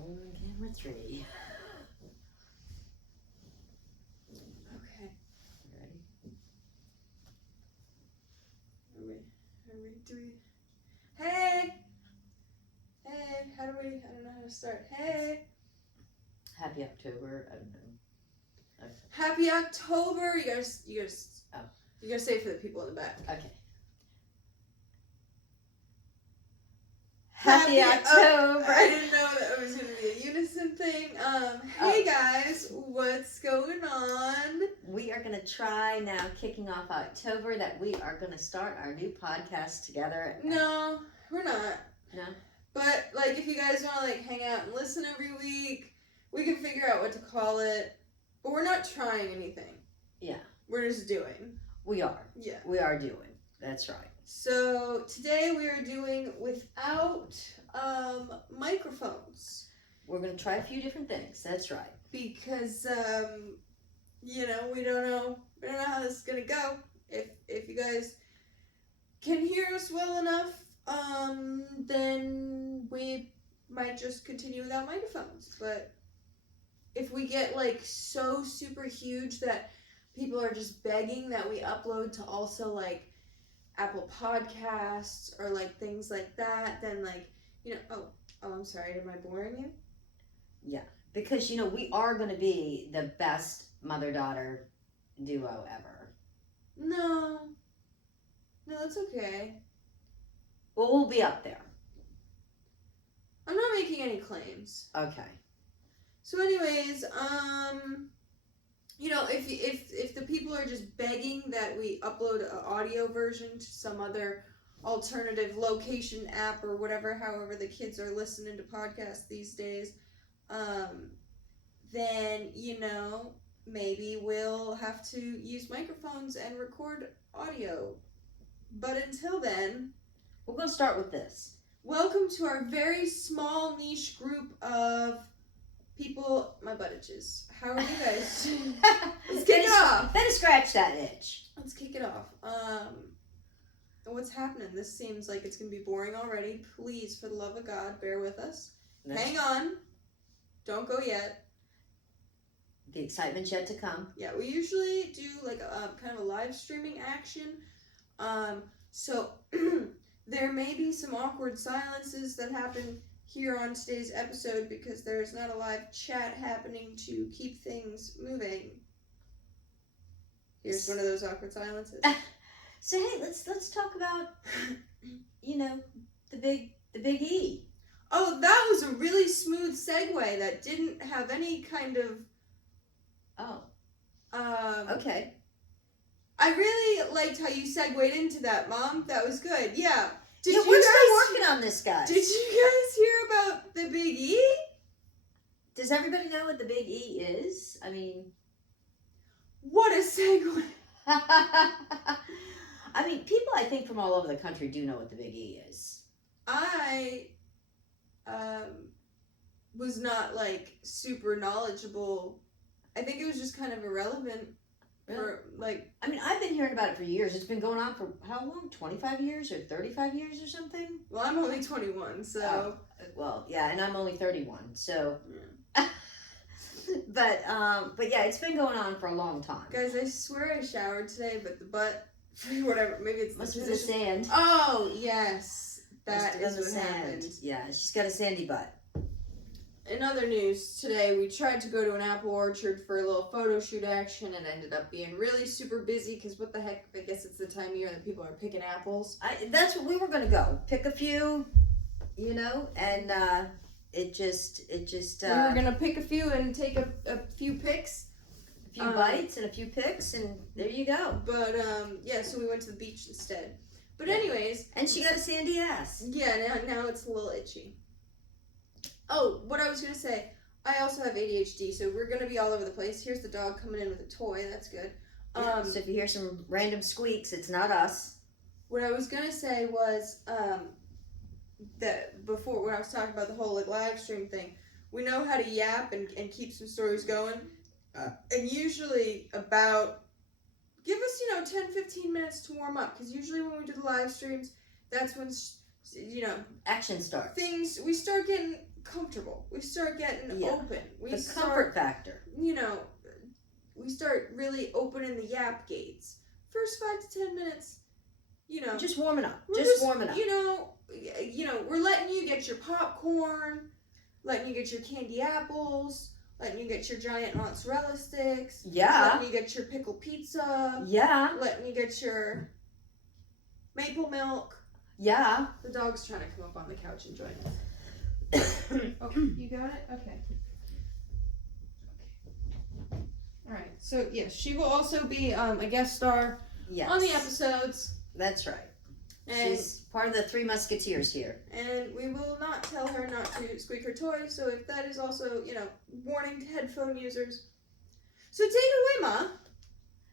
Rolling camera 3. Okay. Ready? Do we? Hey! Hey, I don't know how to start. Hey! Happy October. I don't know. Okay. Happy October! You gotta say it for the people in the back. Okay. Happy October! I didn't know that it was gonna be a unison thing. Hey guys, what's going on? We are gonna try now, kicking off October, that we are gonna start our new podcast together. No, we're not. No? But, like, if you guys want to, like, hang out and listen every week, we can figure out what to call it. But we're not trying anything. Yeah. We're just doing. We are. Yeah. We are doing. That's right. So, today we are doing without microphones. We're going to try a few different things. That's right. Because, we don't know how this is going to go. If you guys can hear us well enough, then we might just continue without microphones. But if we get, like, so super huge that people are just begging that we upload to also, like, Apple Podcasts or, like, things like that, then, like, oh, I'm sorry, am I boring you? Yeah, because, we are going to be the best mother-daughter duo ever. No, that's okay. Well, we'll be up there. I'm not making any claims. Okay. So anyways, if the people are just begging that we upload an audio version to some other alternative location app or whatever, however the kids are listening to podcasts these days, then, maybe we'll have to use microphones and record audio. But until then, we're going to start with this. Welcome to our very small niche group of people. My butt itches. How are you guys? Let's kick it off. Better scratch that itch. Let's kick it off. What's happening? This seems like it's going to be boring already. Please, for the love of God, bear with us. Hang on. Don't go yet. The excitement's yet to come. Yeah, we usually do like a kind of a live streaming action. So there may be some awkward silences that happen here on today's episode because there's not a live chat happening to keep things moving. Here's one of those awkward silences. So hey, let's talk about the big E. Oh, that was a really smooth segue that didn't have any kind of. Oh. Okay. I really liked how you segued into that, Mom. That was good. Yeah. We're still working on this, guys. Did you guys hear about the Big E? Does everybody know what the Big E is? I mean... What a segue. I mean, people, I think, from all over the country do know what the Big E is. I was not, like, super knowledgeable. I think it was just kind of irrelevant. Really? For, like, I mean, I've been hearing about it for years. It's been going on for how long? 25 years or 35 years or something? Well, I'm only 21, so... Well, yeah, and I'm only 31, so... Yeah. But yeah, it's been going on for a long time. Guys, I swear I showered today, but the butt... Whatever, maybe it's Must be the sand. Oh, yes. That is what sand. happened. Yeah, she's got a sandy butt. In other news, today we tried to go to an apple orchard for a little photo shoot action and ended up being really super busy because what the heck, I guess it's the time of year that people are picking apples. That's what we were going to go. Pick a few, and it just... we were going to pick a few and take a few pics. A few bites and a few pics, and there you go. But, yeah, so we went to the beach instead. But anyways... And she got a sandy ass. Yeah, now it's a little itchy. Oh, what I was going to say, I also have ADHD, so we're going to be all over the place. Here's the dog coming in with a toy. That's good. So if you hear some random squeaks, it's not us. What I was going to say was that before, when I was talking about the whole live stream thing, we know how to yap and keep some stories going. And usually about, give us, 10, 15 minutes to warm up. Because usually when we do the live streams, that's when, action starts. We start getting comfortable. We start getting Yeah. open. We The start, comfort factor. you know, we start really opening the yap gates. First 5 to 10 minutes, you know, Just warming up. we're Just warming up. You know, we're letting you get your popcorn, letting you get your candy apples, letting you get your giant mozzarella sticks. Yeah. Letting you get your pickle pizza. Yeah. Letting you get your maple milk. Yeah. The dog's trying to come up on the couch and join us. Oh, you got it? Okay. Alright, so yes, she will also be a guest star Yes. on the episodes. That's right. And, She's part of the Three Musketeers here. and we will not tell her not to squeak her toy, so if that is also, you know, warning to headphone users. So take it away, Ma.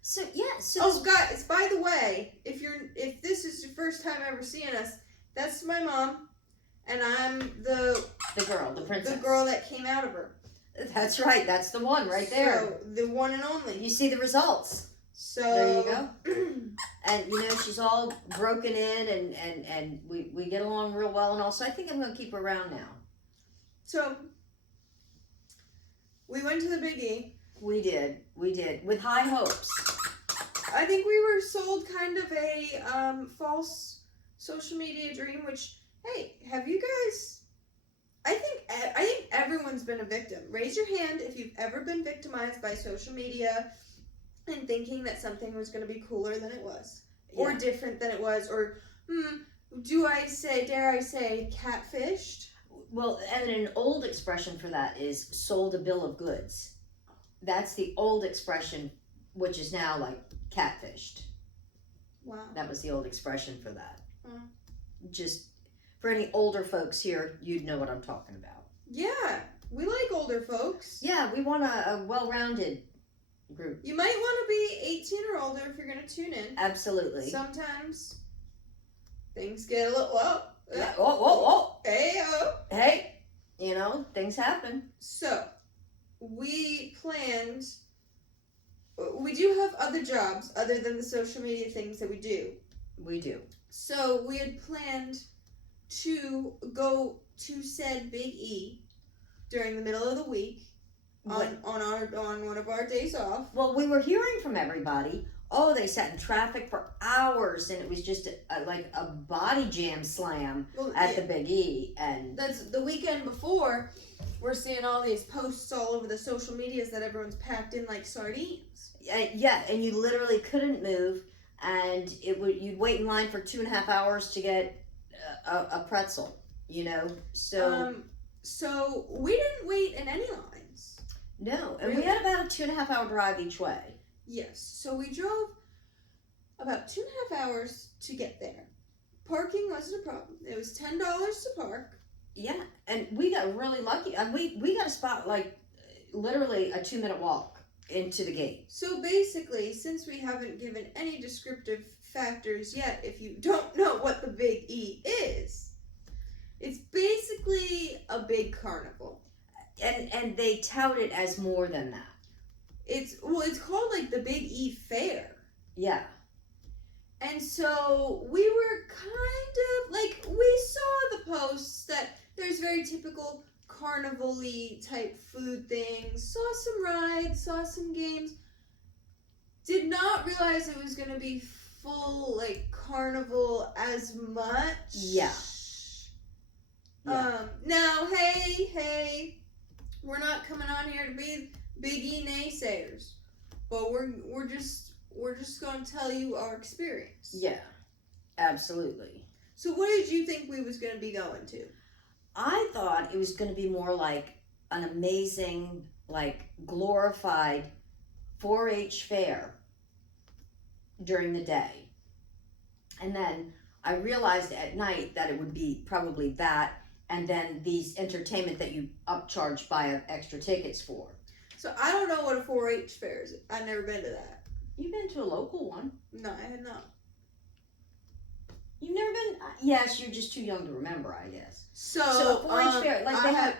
So yeah. So Oh, guys, by the way, if this is your first time ever seeing us, that's my mom, and I'm the girl, the princess. the girl that came out of her. That's right. That's the one right there. So, the one and only. You see the results. So There you go. And you know, she's all broken in, and we get along real well, and also I think I'm gonna keep her around now. So we went to the Big E. We did with high hopes. I think we were sold kind of a false social media dream. Which, hey, have you guys? I think everyone's been a victim. Raise your hand if you've ever been victimized by social media and thinking that something was going to be cooler than it was, or Yeah. different than it was, or dare I say, catfished? Well, and an old expression for that is sold a bill of goods. That's the old expression, which is now like catfished. Wow. That was the old expression for that. Mm. Just for any older folks here, you'd know what I'm talking about. Yeah, we like older folks. Yeah, we want a well-rounded group. You might want to be 18 or older if you're going to tune in. Absolutely. Sometimes things get a little, Yeah. Oh. hey. You know, things happen. So, we do have other jobs other than the social media things that we do. We do. So, we had planned to go to said Big E during the middle of the week on one of our days off. Well, we were hearing from everybody. Oh, they sat in traffic for hours, and it was just like a body jam slam at the Big E. And that's the weekend before. We're seeing all these posts all over the social medias that everyone's packed in like sardines. yeah, and you literally couldn't move, and you'd wait in line for 2.5 hours to get a pretzel. You know, so we didn't wait in any lines. No, and Really? we had about a 2.5 hour drive each way. Yes, so we drove about 2.5 hours to get there. Parking wasn't a problem. It was $10 to park. Yeah, and we got really lucky. And we got a spot like literally a 2-minute walk into the gate. So basically, since we haven't given any descriptive factors yet, if you don't know what the Big E is, it's basically a big carnival. And they tout it as more than that. It's called like the Big E Fair. Yeah. And so we were kind of like, we saw the posts that there's very typical carnival-y type food things, saw some rides, saw some games, did not realize it was going to be full like carnival as much. Yeah. Now, hey, we're not coming on here to be Big E naysayers, but we're just going to tell you our experience. Yeah, absolutely. So what did you think we was going to be going to? I thought it was going to be more like an amazing, like glorified 4-H fair during the day. And then I realized at night that it would be probably that, and then these entertainment that you upcharge buy extra tickets for. So I don't know what a 4-H fair is. I've never been to that. You've been to a local one. No, I have not. You've never been? Yes, you're just too young to remember, I guess. So a 4-H fair, like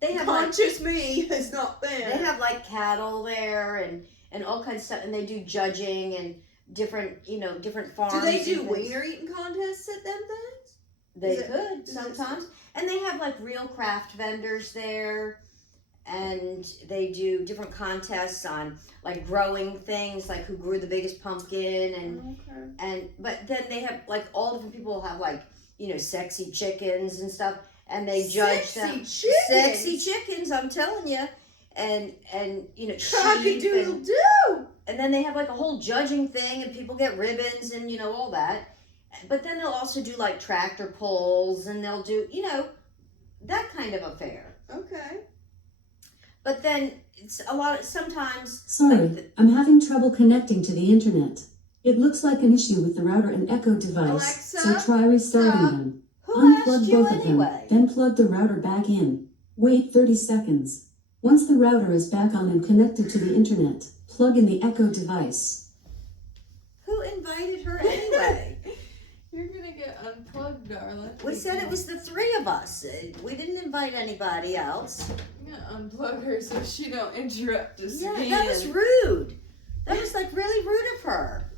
they have conscious me has not been. They have like cattle there and all kinds of stuff, and they do judging and different farms. Do they do wiener eating contests at them things? They could sometimes. And they have like real craft vendors there. And they do different contests on like growing things, like who grew the biggest pumpkin, and but then they have like all different people have like, you know, sexy chickens and stuff, and they judge them. Sexy chickens, I'm telling you, and you know, cock-a-doodle-doo. And then they have like a whole judging thing, and people get ribbons and you know all that. But then they'll also do like tractor pulls, and they'll do, you know, that kind of affair. Okay. But then it's a lot of, sometimes... Sorry, I'm having trouble connecting to the internet. It looks like an issue with the router and Echo device, Alexa, so try restarting them. Who Unplug asked you both of them, anyway? then plug the router back in. Wait 30 seconds. Once the router is back on and connected to the internet, plug in the Echo device. Who invited her anyway? You're gonna get unplugged, darling. We said it was the three of us. We didn't invite anybody else. I'm gonna unplug her so she don't interrupt us Yeah, again. that was rude. That was like really rude of her.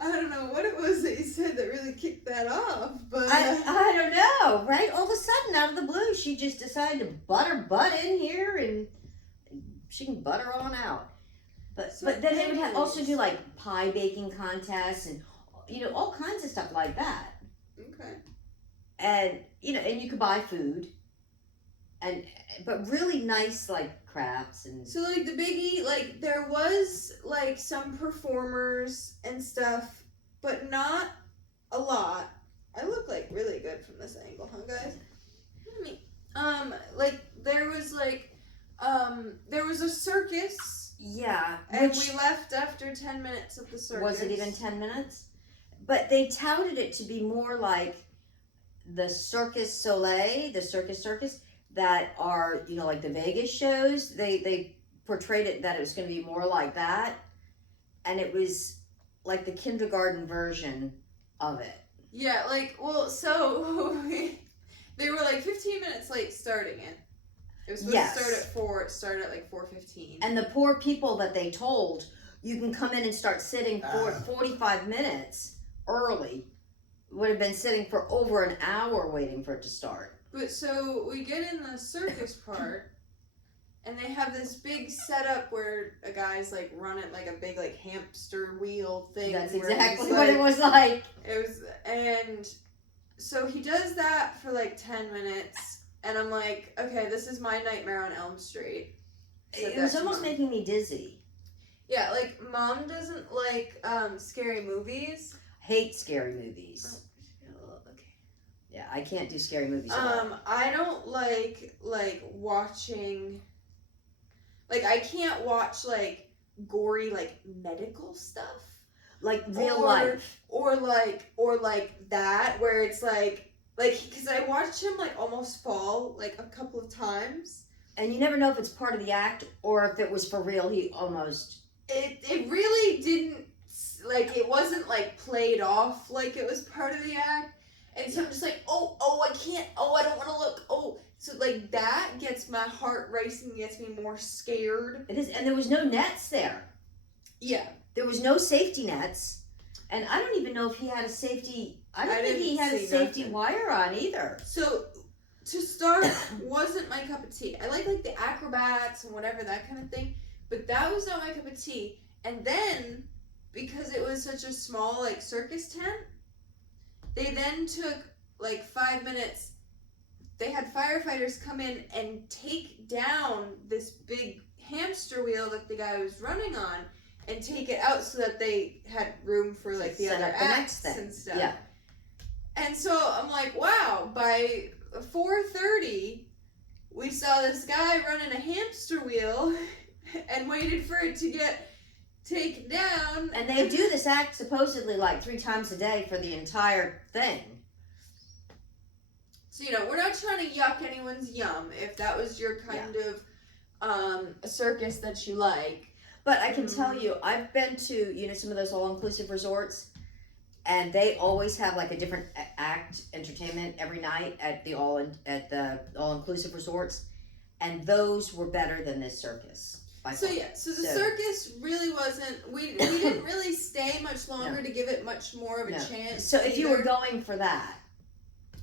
I don't know what it was that you said that really kicked that off, but I don't know, right? All of a sudden, out of the blue, she just decided to butt her butt in here, and she can butt her on out. But then they would also do like pie baking contests and, you know, all kinds of stuff like that. okay. And you know, and you could buy food, but really nice like crafts and. So like the biggie, like there was like some performers and stuff, but not a lot. I look like really good from this angle, huh, guys? Like there was a circus. Yeah, And we left after 10 minutes of the circus. Was it even 10 minutes? But they touted it to be more like the Circus Soleil, the circus that are, you know, like the Vegas shows. They portrayed it that it was going to be more like that. And it was like the kindergarten version of it. Yeah, like, well, so they were like 15 minutes late starting it. It was supposed to start at 4. It started at like 4:15. And the poor people that they told, you can come in and start sitting for 45 minutes early, would have been sitting for over an hour waiting for it to start. But so we get in the circus part, and they have this big setup where a guy's like running like a big like hamster wheel thing. That's where exactly he's, what it was like. It was, and so he does that for like 10 minutes, and I'm like, okay, this is my Nightmare on Elm Street. It was almost making me dizzy. Yeah, like Mom doesn't like scary movies. Hate scary movies. Okay. Yeah, I can't do scary movies at all. I don't like watching. Like I can't watch like gory like medical stuff. Like real life. Or like that where it's like because I watched him like almost fall like a couple of times. And you never know if it's part of the act or if it was for real. He almost. It really didn't, like, it wasn't like played off like it was part of the act. And so I'm just like, oh, I can't, I don't want to look, So like that gets my heart racing, gets me more scared. It is, and there was no nets there. Yeah. There was no safety nets. And I don't even know if he had a safety. I don't think he had a safety wire on either. So to start, wasn't my cup of tea. I like the acrobats and whatever, that kind of thing. But that was not my cup of tea. And then, because it was such a small like circus tent, they then took like 5 minutes. They had firefighters come in and take down this big hamster wheel that the guy was running on and take it out so that they had room for like the other acts and stuff. Yeah. And so I'm like, wow, by 4:30 we saw this guy running a hamster wheel and waited for it to get taken down. And they do this act supposedly like 3 times a day for the entire thing. So, we're not trying to yuck anyone's yum if that was your kind of a circus that you like. But I can tell you, I've been to, some of those all-inclusive resorts, and they always have like a different act entertainment every night at the all-inclusive resorts, and those were better than this circus. So the circus really wasn't. We didn't really stay much longer to give it much more of a chance. So if you were going for that,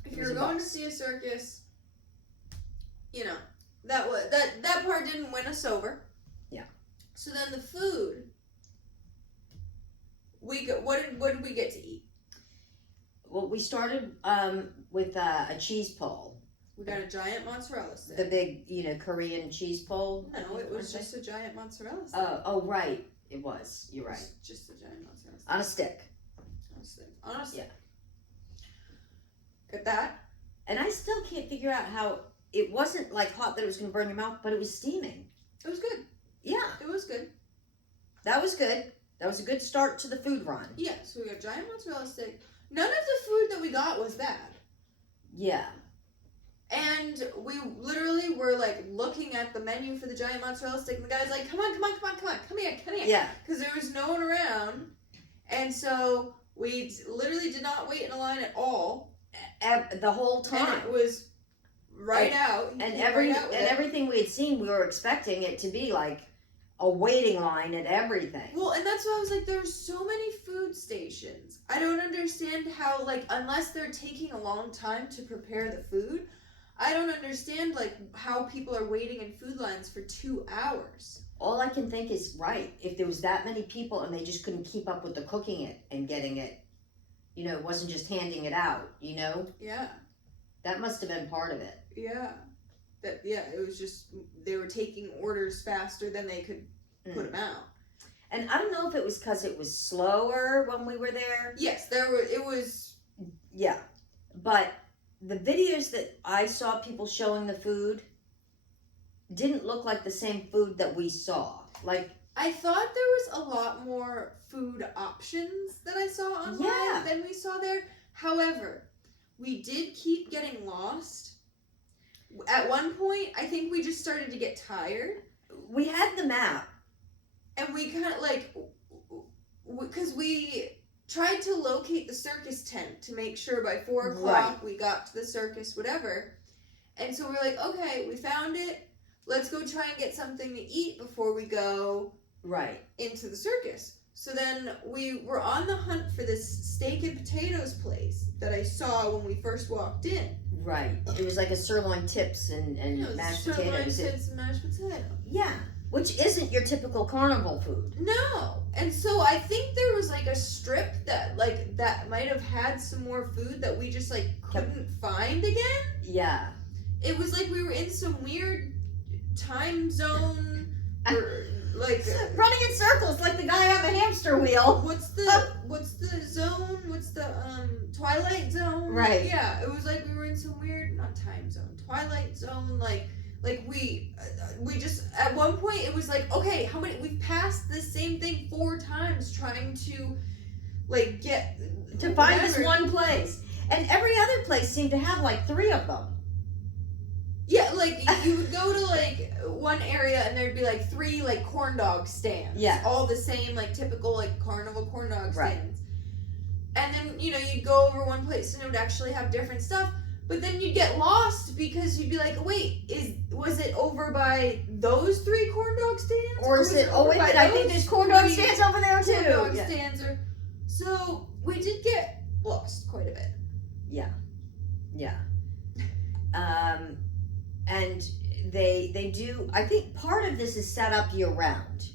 If It you're was a going to bus. see a circus, you know, that part didn't win us over. Yeah. So then the food, what did we get to eat? Well, we started with a cheese pull. We got a giant mozzarella stick. The big, Korean cheese pull. No, it was just a giant mozzarella stick. Oh, right. It was. You're right. Just a giant mozzarella stick. On a stick. On a stick. Yeah. Got that? And I still can't figure out how it wasn't like hot that it was going to burn your mouth, but it was steaming. It was good. Yeah, It was good. that was good. That was a good start to the food run. Yeah, so we got a giant mozzarella stick. None of the food that we got was bad. Yeah. And we literally were like looking at the menu for the giant mozzarella stick, and the guy's like, come here. Yeah. Because there was no one around. And so we literally did not wait in a line at all. The whole time. And it was right out. And Right out with it. everything we had seen, we were expecting it to be like a waiting line at everything. Well, and that's why I was like, there's so many food stations. I don't understand how, like, unless they're taking a long time to prepare the food, I don't understand, like, how people are waiting in food lines for 2 hours. All I can think is, right, if there was that many people and they just couldn't keep up with the cooking it and getting it, it wasn't just handing it out, Yeah. That must have been part of it. Yeah. It was just, they were taking orders faster than they could put them out. And I don't know if it was because it was slower when we were there. Yes, it was. Yeah. But the videos that I saw people showing the food didn't look like the same food that we saw. Like, I thought there was a lot more food options that I saw online than we saw there. However, we did keep getting lost. At one point, I think we just started to get tired. we had the map. And we kind of like, because we tried to locate the circus tent to make sure by 4 o'clock we got to the circus, whatever. And so we're like, okay, we found it. Let's go try and get something to eat before we go into the circus. So then we were on the hunt for this steak and potatoes place that I saw when we first walked in. Right. It was like a sirloin tips and mashed potatoes. Sirloin tips and mashed potato. Yeah. Which isn't your typical carnival food. No. And so I think there was like a strip that might have had some more food that we just like couldn't find again. Yeah. It was like we were in some weird time zone or like running in circles like the guy on the hamster wheel. What's the zone? What's the Twilight Zone? Right. Yeah, it was like we were in some weird, not time zone, Twilight Zone, like we just at one point it was like, okay, how many, we've passed the same thing 4 times trying to like get to find this one place, and every other place seemed to have like 3 of them. Yeah, like you would go to like one area and there'd be like 3 like corn dog stands. Yeah. All the same like typical like carnival corn dog Right. stands. And then, you'd go over one place and it would actually have different stuff. But then you'd get lost because you'd be like, wait, was it over by those 3 corn dog stands? Or is it, oh wait a minute, I think there's corn dog 3 stands over there too. corn dog stands. So we did get lost quite a bit. Yeah. And they do, I think part of this is set up year round.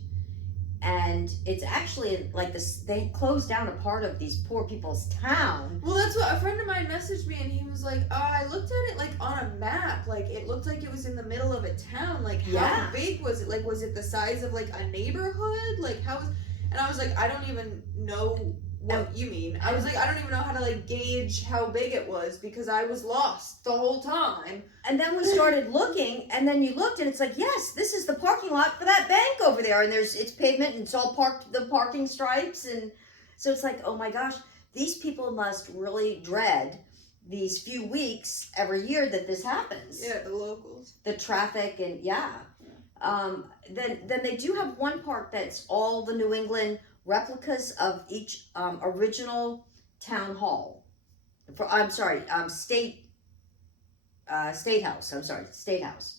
And it's actually like this, they closed down a part of these poor people's town. Well, that's what a friend of mine messaged me, and he was like, I looked at it like on a map, like it looked like it was in the middle of a town. Like how big was it? Like was it the size of like a neighborhood? Like how was, and I was like, I don't even know what you mean. I was like, I don't even know how to like gauge how big it was because I was lost the whole time. And then we started looking, and then you looked, and it's like, yes, this is the parking lot for that bank over there, and it's pavement, and it's all the parking stripes, and so it's like, oh my gosh, these people must really dread these few weeks every year that this happens. Yeah, the locals. The traffic, and then they do have one park that's all the New England replicas of each original town hall. State house.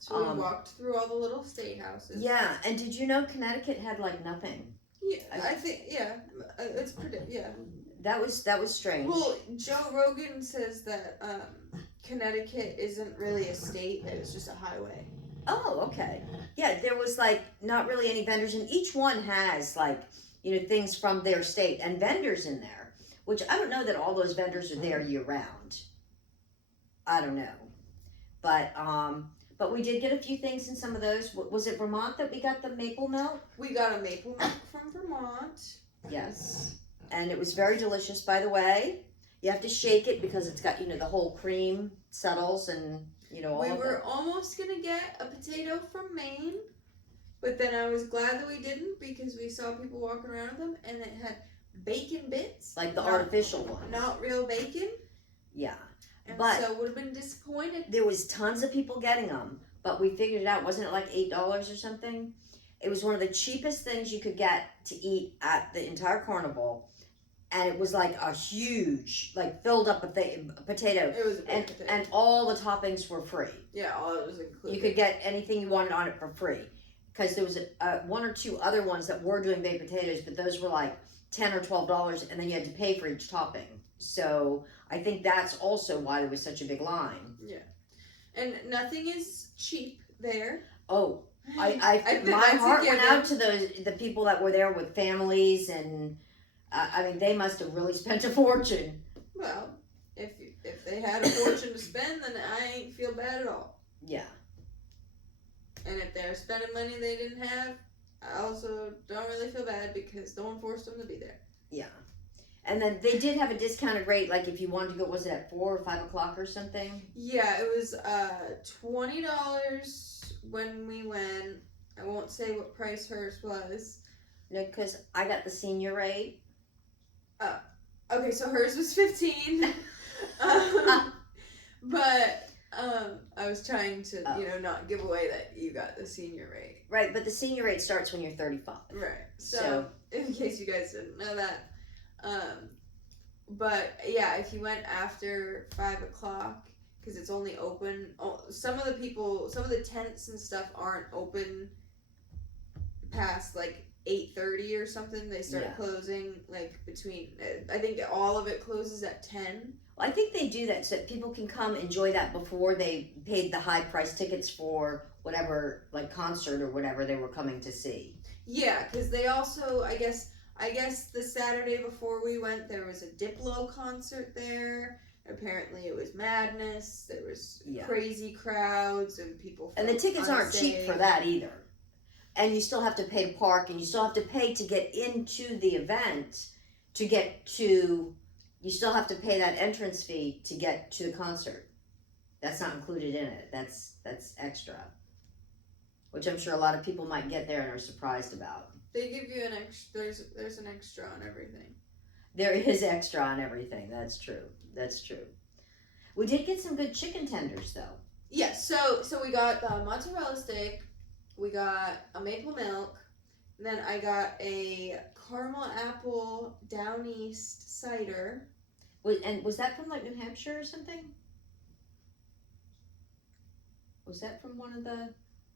So we walked through all the little state houses. Yeah, and did you know Connecticut had like nothing? Yeah, I think, it's pretty, yeah. That was strange. Well, Joe Rogan says that Connecticut isn't really a state; that it's just a highway. Oh, okay. Yeah, there was like not really any vendors, and each one has like, you know, things from their state and vendors in there, which I don't know that all those vendors are there year round. I don't know, but we did get a few things in some of those. Was it Vermont that we got the maple milk? We got a maple milk from Vermont. Yes, and it was very delicious. By the way, you have to shake it because it's got, you know, the whole cream settles and, you know, all We of were it. almost gonna get a potato from Maine, but then I was glad that we didn't because we saw people walking around with them and it had bacon bits, Like the not- artificial ones. not real bacon. Yeah. And But- so would have been disappointed. There was tons of people getting them, but we figured it out. Wasn't it like $8 or something? It was one of the cheapest things you could get to eat at the entire carnival, and it was like a huge, like filled up potato, It was a big potato. and all the toppings were free. Yeah, all it was included. You could get anything you wanted on it for free, because there was one or two other ones that were doing baked potatoes, but those were like $10 or $12, and then you had to pay for each topping. So I think that's also why there was such a big line. Yeah, and nothing is cheap there. Oh, think my that's a heart went given. out to the people that were there with families, and I mean, they must have really spent a fortune. Well, if they had a fortune to spend, then I ain't feel bad at all. Yeah. And if they're spending money they didn't have, I also don't really feel bad because no one forced them to be there. Yeah. And then they did have a discounted rate, like if you wanted to go, was it at 4 or 5 o'clock or something? Yeah, it was $20 when we went. I won't say what price hers was. No, because I got the senior rate. Okay, so hers was 15. But I was trying to, not give away that you got the senior rate. Right, but the senior rate starts when you're 35. Right. So So- in case you guys didn't know that. But yeah, if you went after 5 o'clock, because it's only open, some of the tents and stuff aren't open past like 8:30 or something. They start Yeah. closing like between. I think all of it closes at 10. Well, I think they do that so that people can come enjoy that before they paid the high price tickets for whatever, like concert or whatever they were coming to see. Yeah, because they also, I guess the Saturday before we went, there was a Diplo concert there. Apparently it was madness. There was Yeah. crazy crowds and people. And the felt tickets aren't cheap unsafe. for that either. And you still have to pay to park, and you still have to pay to get into the event, you still have to pay that entrance fee to get to the concert. That's not included in it. That's extra. Which I'm sure a lot of people might get there and are surprised about. They give you an extra. There's an extra on everything. There is extra on everything. That's true. That's true. We did get some good chicken tenders though. Yeah. So we got the mozzarella stick. We got a maple milk. And then I got a caramel apple down east cider. Was that from like New Hampshire or something? Was that from one of the?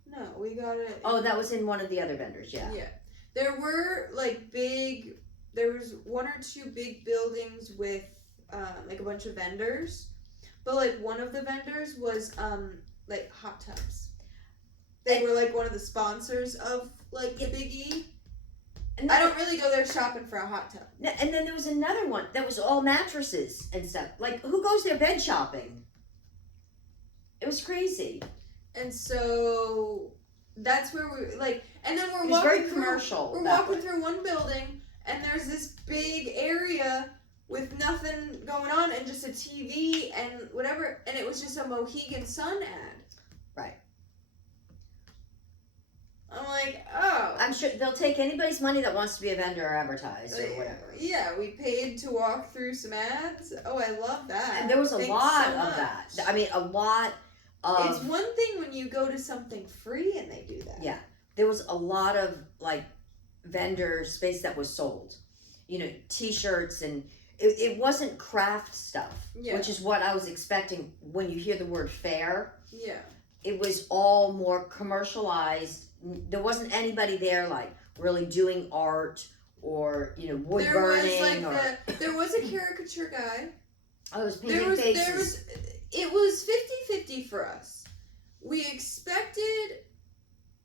No, we got it. Oh, that was in one of the other vendors. Yeah. Yeah. There were there was one or two big buildings with like a bunch of vendors, but like one of the vendors was like hot tubs. They were like one of the sponsors of like the Big E. And I don't really go there shopping for a hot tub. And then there was another one that was all mattresses and stuff. Like, who goes there bed shopping? It was crazy. And so that's where we like, and then we're It was walking very through, commercial. We're that walking way. through one building, and there's this big area with nothing going on and just a TV and whatever, and it was just a Mohegan Sun ad. Right. I'm like, oh. I'm sure they'll take anybody's money that wants to be a vendor or advertise or Like, whatever. Yeah, we paid to walk through some ads. Oh, I love that. And there was a Thanks lot so of much. that. I mean, a lot of. It's one thing when you go to something free and they do that. Yeah. There was a lot of like vendor space that was sold. You know, T-shirts and it wasn't craft stuff, Yeah. which is what I was expecting when you hear the word fair. Yeah. It was all more commercialized. There wasn't anybody there like really doing art or wood there burning, was like there was a caricature guy. I was painting faces. It was 50-50 for us. We expected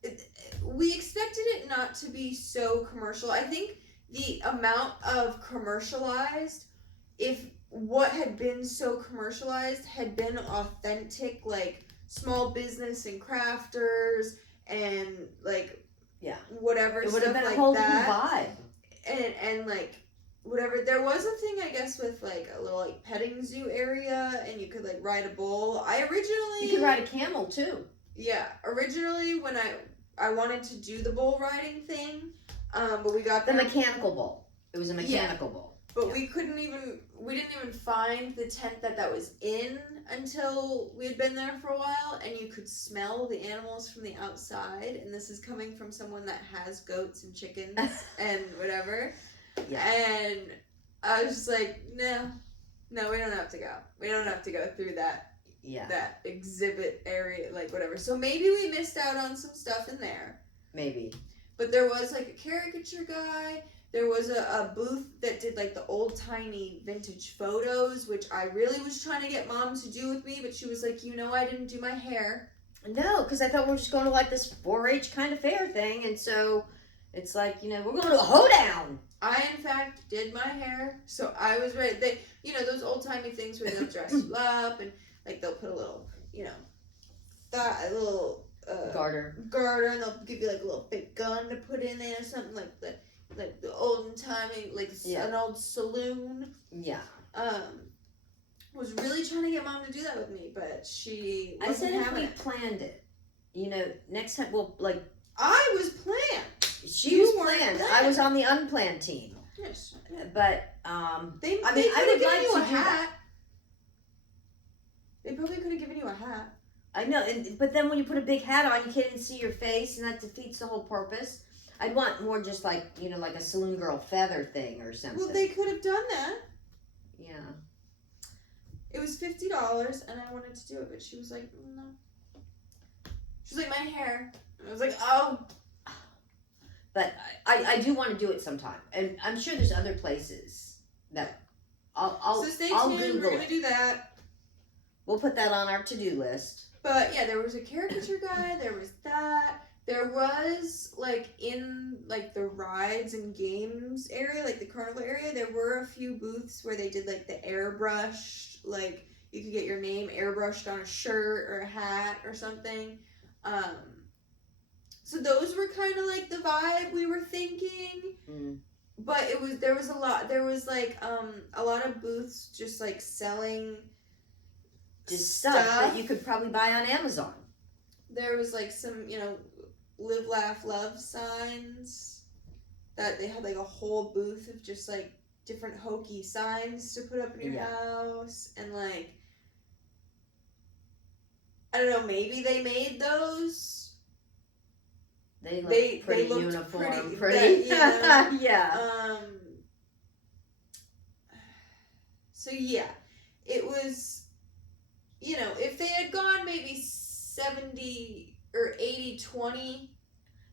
it not to be so commercial. I think the amount of commercialized, if what had been so commercialized had been authentic, like small business and crafters and like whatever, it would have stuff been like a whole that. different vibe. And like whatever, there was a thing I guess with like a little like petting zoo area, and you could like ride a bull. You could ride a camel too. Yeah, originally when I wanted to do the bull riding thing, but we got the mechanical bull. It was a mechanical bull. But we didn't even find the tent that was in until we had been there for a while, and you could smell the animals from the outside, and this is coming from someone that has goats and chickens and whatever. Yeah. And I was just like, no, we don't have to go. We don't have to go through that that exhibit area, like whatever. So maybe we missed out on some stuff in there. Maybe. But there was like a caricature guy. There was a booth that did like the old-timey vintage photos, which I really was trying to get Mom to do with me, but she was like, I didn't do my hair. No, because I thought we were just going to like this 4-H kind of fair thing, and so it's like, we're going to a hoedown. I, in fact, did my hair, so I was ready. They, those old-timey things where they'll dress you up, and like they'll put a little, garter, and they'll give you like a little fake gun to put in there or something like that. Like the olden timey, like an old saloon. Yeah. Was really trying to get Mom to do that with me, but she wasn't I said if we it. planned it, next time we'll like. I was planned. She was planned. I was on the unplanned team. Yes. But I would like you a hat. They probably could have given you a hat. I know, but then when you put a big hat on, you can't even see your face, and that defeats the whole purpose. I'd want more just like, like a saloon girl feather thing or something. Well, they could have done that. Yeah. It was $50, and I wanted to do it, but she was like, no. She was like, my hair. And I was like, oh. But I do want to do it sometime, and I'm sure there's other places that I'll So stay I'll tuned. Google We're gonna do that. We'll put that on our to-do list. But yeah, there was a caricature guy. There was that. There was, like, in, like, the rides and games area, like, the carnival area, there were a few booths where they did, like, the airbrush, like, you could get your name airbrushed on a shirt or a hat or something. So those were kind of, like, the vibe we were thinking. Mm. But there was a lot of booths just, like, selling just stuff that you could probably buy on Amazon. There was, like, some, live, laugh, love signs that they had like a whole booth of just like different hokey signs to put up in your house, and like I don't know, maybe they made those. They looked pretty uniform, pretty. Yeah. So yeah, it was. If they had gone maybe 70 or 80-20,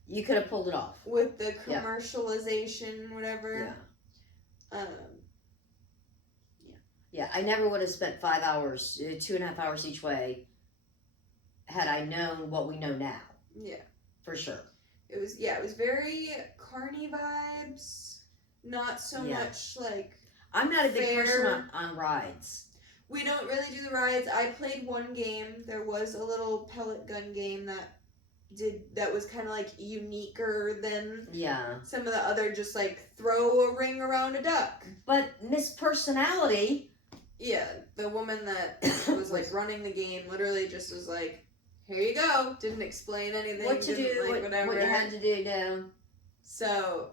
you could have pulled it off with the commercialization, whatever. Yeah, I never would have spent 5 hours, 2.5 hours each way, had I known what we know now. Yeah, for sure. It was very carny vibes. Not so much like. I'm not a big person on rides. We don't really do the rides. I played one game. There was a little pellet gun game that was kind of like uniquer than some of the other, just like throw a ring around a duck. But Miss Personality. Yeah, the woman that was like running the game literally just was like, here you go. Didn't explain anything. What to do, like, whatever. What you had to do now. So.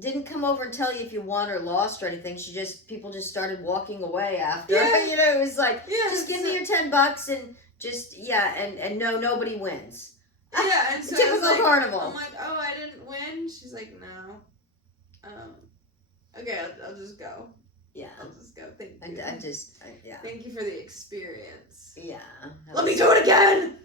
Didn't come over and tell you if you won or lost or anything. People just started walking away after. Yeah. It was like, just give me your $10 and just, and no, nobody wins. Yeah, and so typical carnival. I'm like, oh, I didn't win? She's like, no. Okay, I'll just go. Yeah. I'll just go. Thank you. Thank you for the experience. Yeah. Let me do it again!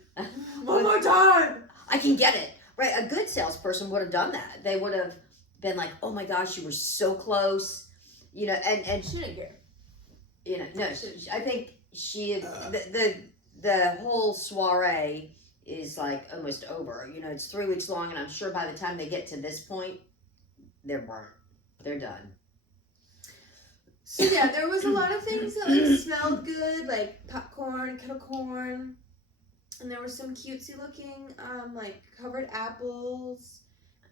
One more time! I can get it. Right, a good salesperson would have done that. They would have been like, oh my gosh, you were so close, you know, and She didn't care. you know, no, I think she the whole soiree is like almost over. You know, it's 3 weeks long, and I'm sure by the time they get to this point, they're burnt. They're done. So yeah, there was a lot of things that like smelled good, like popcorn, kettle corn, and there was some cutesy looking like covered apples.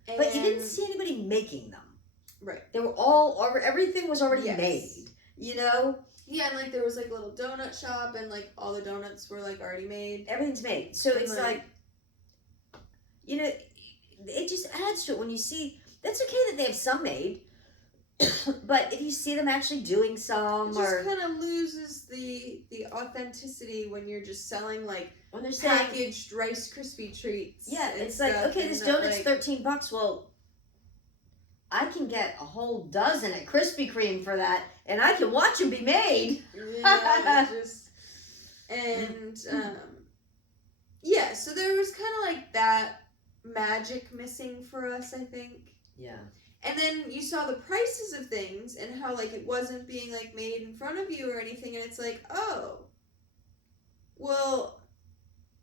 And But you didn't see anybody making them. Right. They were all everything was already Yes. made. You know, Yeah, and like there was like a little donut shop, and like all the donuts were like already made. everything's made. So And, it's like, you know, it just adds to it when you see. That's okay that they have some made, but if you see them actually doing some, It or just kind of loses the authenticity when you're just selling like when they're saying, packaged Rice Krispie treats. yeah, and it's like, stuff, okay, and this that, donut's like, $13. Well, I can get a whole dozen at Krispy Kreme for that, and I can watch them be made. Yeah, it just and yeah, so there was kind of like that magic missing for us, I think. Yeah. And then you saw the prices of things and how like it wasn't being like made in front of you or anything, and it's like, oh, well,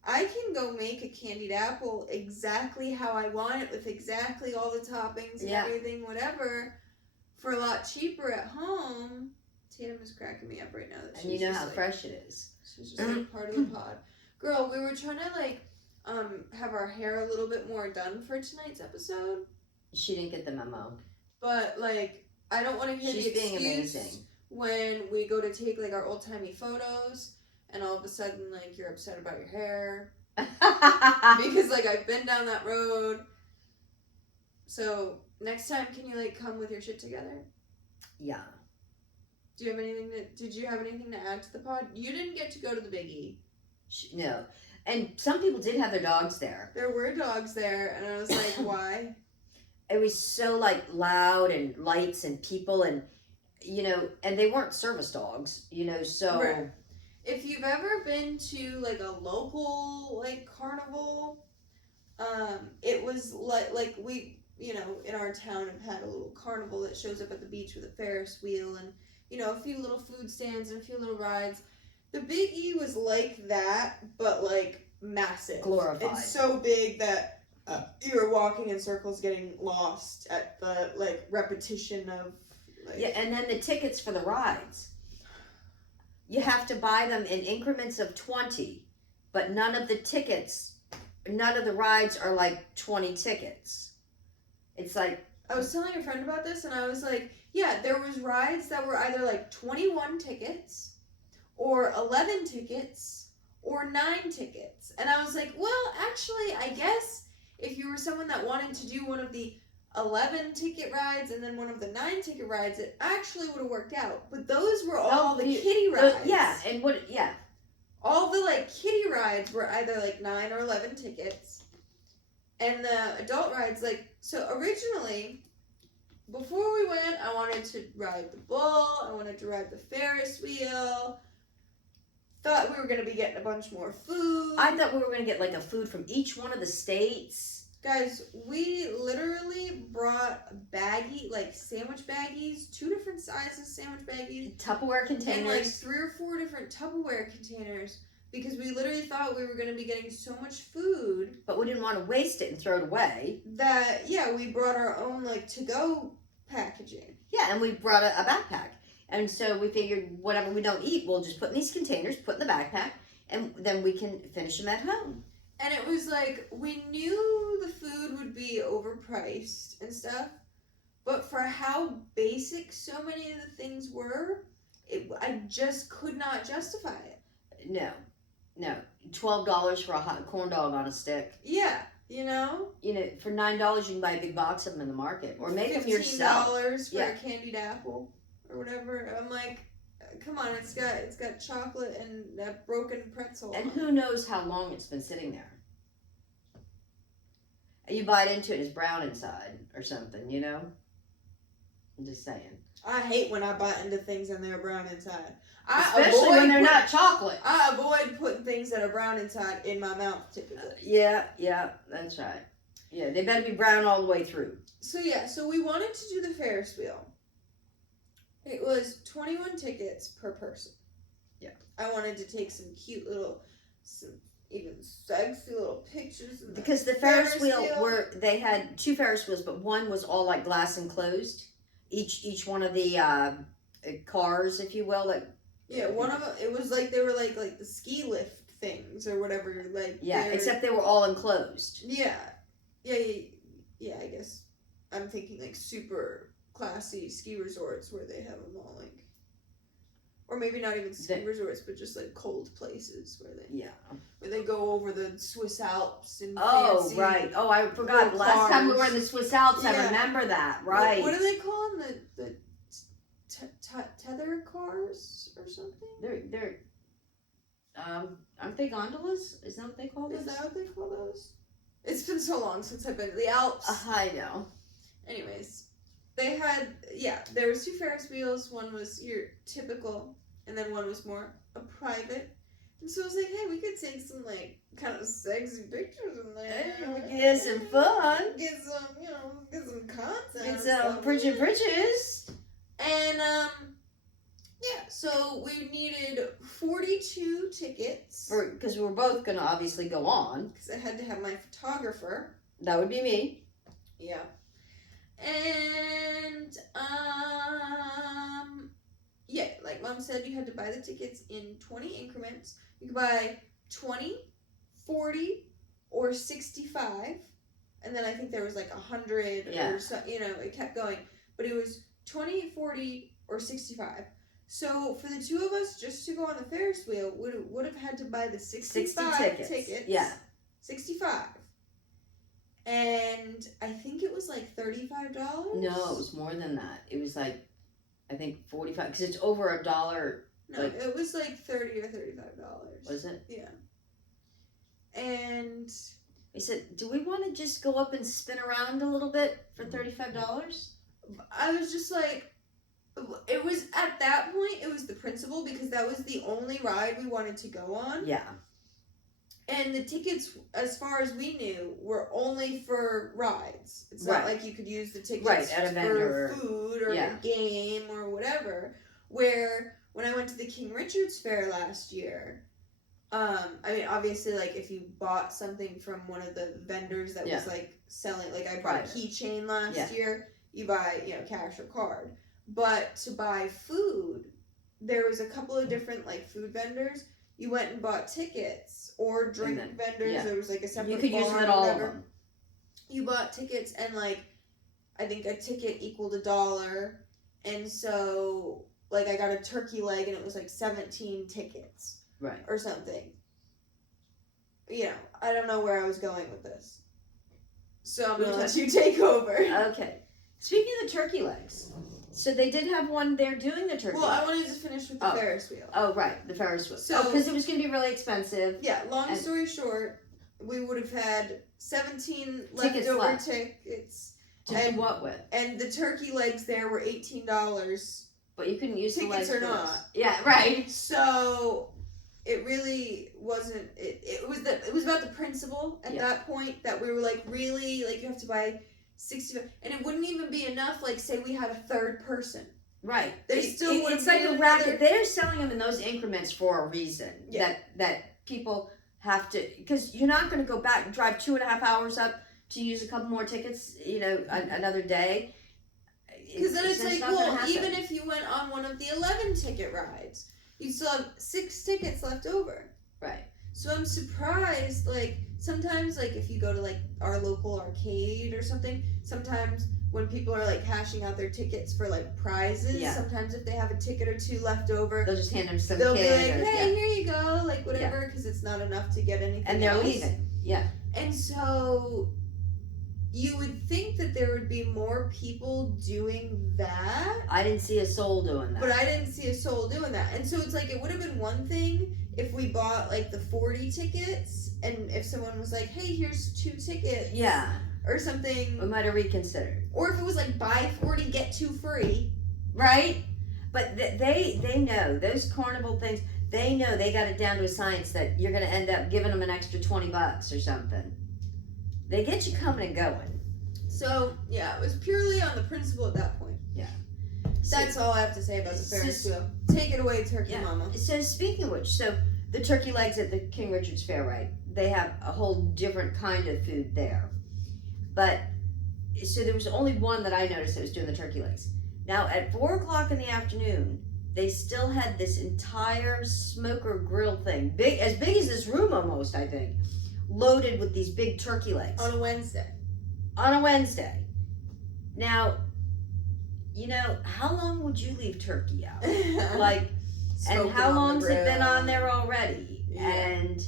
I can go make a candied apple exactly how I want it with exactly all the toppings and Yeah. everything, whatever, for a lot cheaper at home. Tatum is cracking me up right now. That And you she's know just, how like, fresh it is. She's just like part of the pod. Girl, we were trying to like have our hair a little bit more done for tonight's episode, She didn't get the memo. but like I don't want to hear She's the being excuse amazing. when we go to take like our old timey photos, and all of a sudden like you're upset about your hair because like I've been down that road. So next time, can you like come with your shit together? Yeah. Did you have anything to add to the pod? You didn't get to go to the Big E. No. And some people did have their dogs there. There were dogs there, and I was like, why? It was so like loud and lights and people, and you know, and they weren't service dogs, you know, so Right. If you've ever been to like a local like carnival, it was like we, you know, in our town have had a little carnival that shows up at the beach with a Ferris wheel and, you know, a few little food stands and a few little rides. The Big E was like that, but like massive. glorified. It's so big that you were walking in circles getting lost at the like repetition of like, Yeah, and then the tickets for the rides. You have to buy them in increments of 20, but none of the rides are like 20 tickets. It's like, I was telling a friend about this, and I was like, yeah, there was rides that were either like 21 tickets or 11 tickets or 9 tickets. And I was like, well, actually, I guess if you were someone that wanted to do one of the 11 ticket rides and then one of the 9 ticket rides, it actually would have worked out. But those were all the kiddie rides. yeah. All the like kiddie rides were either like 9 or 11 tickets. And the adult rides, like, so originally, before we went, I wanted to ride the bull, I wanted to ride the Ferris wheel, thought we were going to be getting a bunch more food. I thought we were going to get like a food from each one of the states. Guys, we literally brought like sandwich baggies, 2 different sizes sandwich baggies, Tupperware containers. and like 3 or 4 different Tupperware containers, because we literally thought we were going to be getting so much food. But we didn't want to waste it and throw it away. That, yeah, we brought our own like to-go packaging. Yeah, and we brought a backpack. And so we figured whatever we don't eat, we'll just put in these containers, put in the backpack, and then we can finish them at home. And it was like, we knew the food would be overpriced and stuff, but for how basic so many of the things were, I just could not justify it. No. $12 for a hot corn dog on a stick. Yeah, you know? You know, for $9 you can buy a big box of them in the market, or make them yourself. $15 for Yeah. a candied apple or whatever. I'm like, come on, it's got chocolate and that broken pretzel. And on it. who knows how long it's been sitting there. You bite into it, it's brown inside or something, you know? I'm just saying. I hate when I bite into things and they're brown inside. Especially when they're not chocolate. I avoid putting things that are brown inside in my mouth typically. Yeah, that's right. Yeah, they better be brown all the way through. So we wanted to do the Ferris wheel. It was 21 tickets per person. Yeah. I wanted to take some cute little, even sexy little pictures. Because the Ferris wheel they had 2 Ferris wheels, but one was all like glass enclosed. Each one of the cars, if you will, like. Yeah, one of them. It was like they were like the ski lift things or whatever. Like except they were all enclosed. Yeah. I guess I'm thinking like super classy ski resorts where they have them all like, or maybe not even ski resorts, but just like cold places where they go over the Swiss Alps and fancy. Right. Oh, I forgot. Last time we were in the Swiss Alps, I remember that. Right. What do they call them? The tether cars or something? They're aren't they gondolas? Is that what they call those? Is that what they call those? It's been so long since I've been to the Alps. I know. Anyways, they had, there was 2 Ferris wheels. One was your typical, and then one was more a private. And so I was like, hey, we could take some, like, kind of sexy pictures in there. Hey, we can get some fun. Get some, get some content. Get some bridges. And, so we needed 42 tickets. Because we were both going to obviously go on. Because I had to have my photographer. That would be me. Yeah. And, like Mom said, you had to buy the tickets in 20 increments. You could buy 20, 40, or 65. And then I think there was like 100 or so, it kept going. But it was 20, 40, or 65. So for the 2 of us, just to go on the Ferris wheel, would have had to buy the 65 tickets. Yeah. 65. And I think it was like $35. No, it was more than that. It was like, I think 45, because it's over $1. No, it was like $30 or $35. Was it? Yeah. And I said, do we want to just go up and spin around a little bit for $35? I was just like, it was at that point, it was the principal, because that was the only ride we wanted to go on. Yeah. And the tickets, as far as we knew, were only for rides. It's not like you could use the tickets at a for vendor food or a game or whatever. Where when I went to the King Richard's Fair last year, I mean, obviously, like if you bought something from one of the vendors that was like selling, like I bought a keychain last year, you buy, cash or card. But to buy food, there was a couple of different like food vendors. You went and bought tickets or drink vendors. Yeah. There was like a separate. You could use them at all of them. You bought tickets, and like, I think a ticket equaled $1, and so like I got a turkey leg, and it was like 17 tickets, right, or something. I don't know where I was going with this, so I'm gonna let you take over. Okay. Speaking of the turkey legs. So they did have one there doing the turkey. Well, I wanted to finish with the Ferris wheel. Oh, right, the Ferris wheel. So, because it was going to be really expensive. Yeah, long story short, we would have had 17 leftover tickets. To do what with? And the turkey legs there were $18. But you couldn't use tickets the legs or not. Yeah, right. So it really wasn't. It was about the principle at that point that we were like, really, like you have to buy 60, and it wouldn't even be enough. Like, say we had a third person, right? They still would. It's like a racket. They're selling them in those increments for a reason. Yeah. That people have to, because you're not going to go back and drive 2.5 hours up to use a couple more tickets. Another day. Because then it's like, well, even if you went on one of the 11 ticket rides, you still have 6 tickets left over. Right. So I'm surprised, like, sometimes, like, if you go to, like, our local arcade or something, sometimes when people are, like, cashing out their tickets for, like, prizes, sometimes if they have a ticket or 2 left over, they'll just hand them some they'll kid. be like, hey, here you go, like, whatever, because it's not enough to get anything and they're else. leaving. Yeah. And so you would think that there would be more people doing that. I didn't see a soul doing that. But I didn't see a soul doing that. And so it's like, it would have been one thing if we bought like the 40 tickets and if someone was like, hey, here's 2 tickets. Yeah. Or something. We might have reconsidered. Or if it was like, buy 40, get 2 free. Right? But they know, those carnival things, they know they got it down to a science that you're going to end up giving them an extra $20 or something. They get you coming and going. So, yeah, it was purely on the principle at that point. Yeah. That's all I have to say about the Ferris wheel. Take it away, Turkey Mama. So speaking of which, so the turkey legs at the King Richard's Fair, right? They have a whole different kind of food there. But, so there was only one that I noticed that was doing the turkey legs. Now, at 4 o'clock in the afternoon, they still had this entire smoker grill thing, as big as this room almost, I think, loaded with these big turkey legs. On a Wednesday. On a Wednesday. Now, you know, how long would you leave turkey out? Like, and how long's it been on there already? Yeah. And,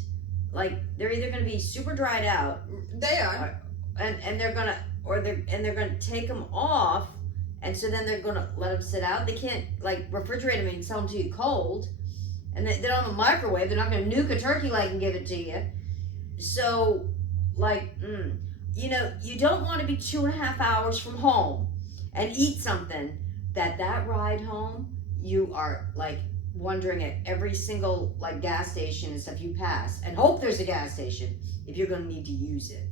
like, they're either going to be super dried out. They are. And they're gonna, they're gonna take them off, and so then they're gonna let them sit out. They can't like refrigerate them and sell them to you cold, and they're on the microwave. They're not gonna nuke a turkey leg and give it to you. So, like, you know, you don't want to be 2.5 hours from home and eat something that ride home you are like wondering at every single like gas station and stuff you pass, and hope there's a gas station if you're gonna need to use it.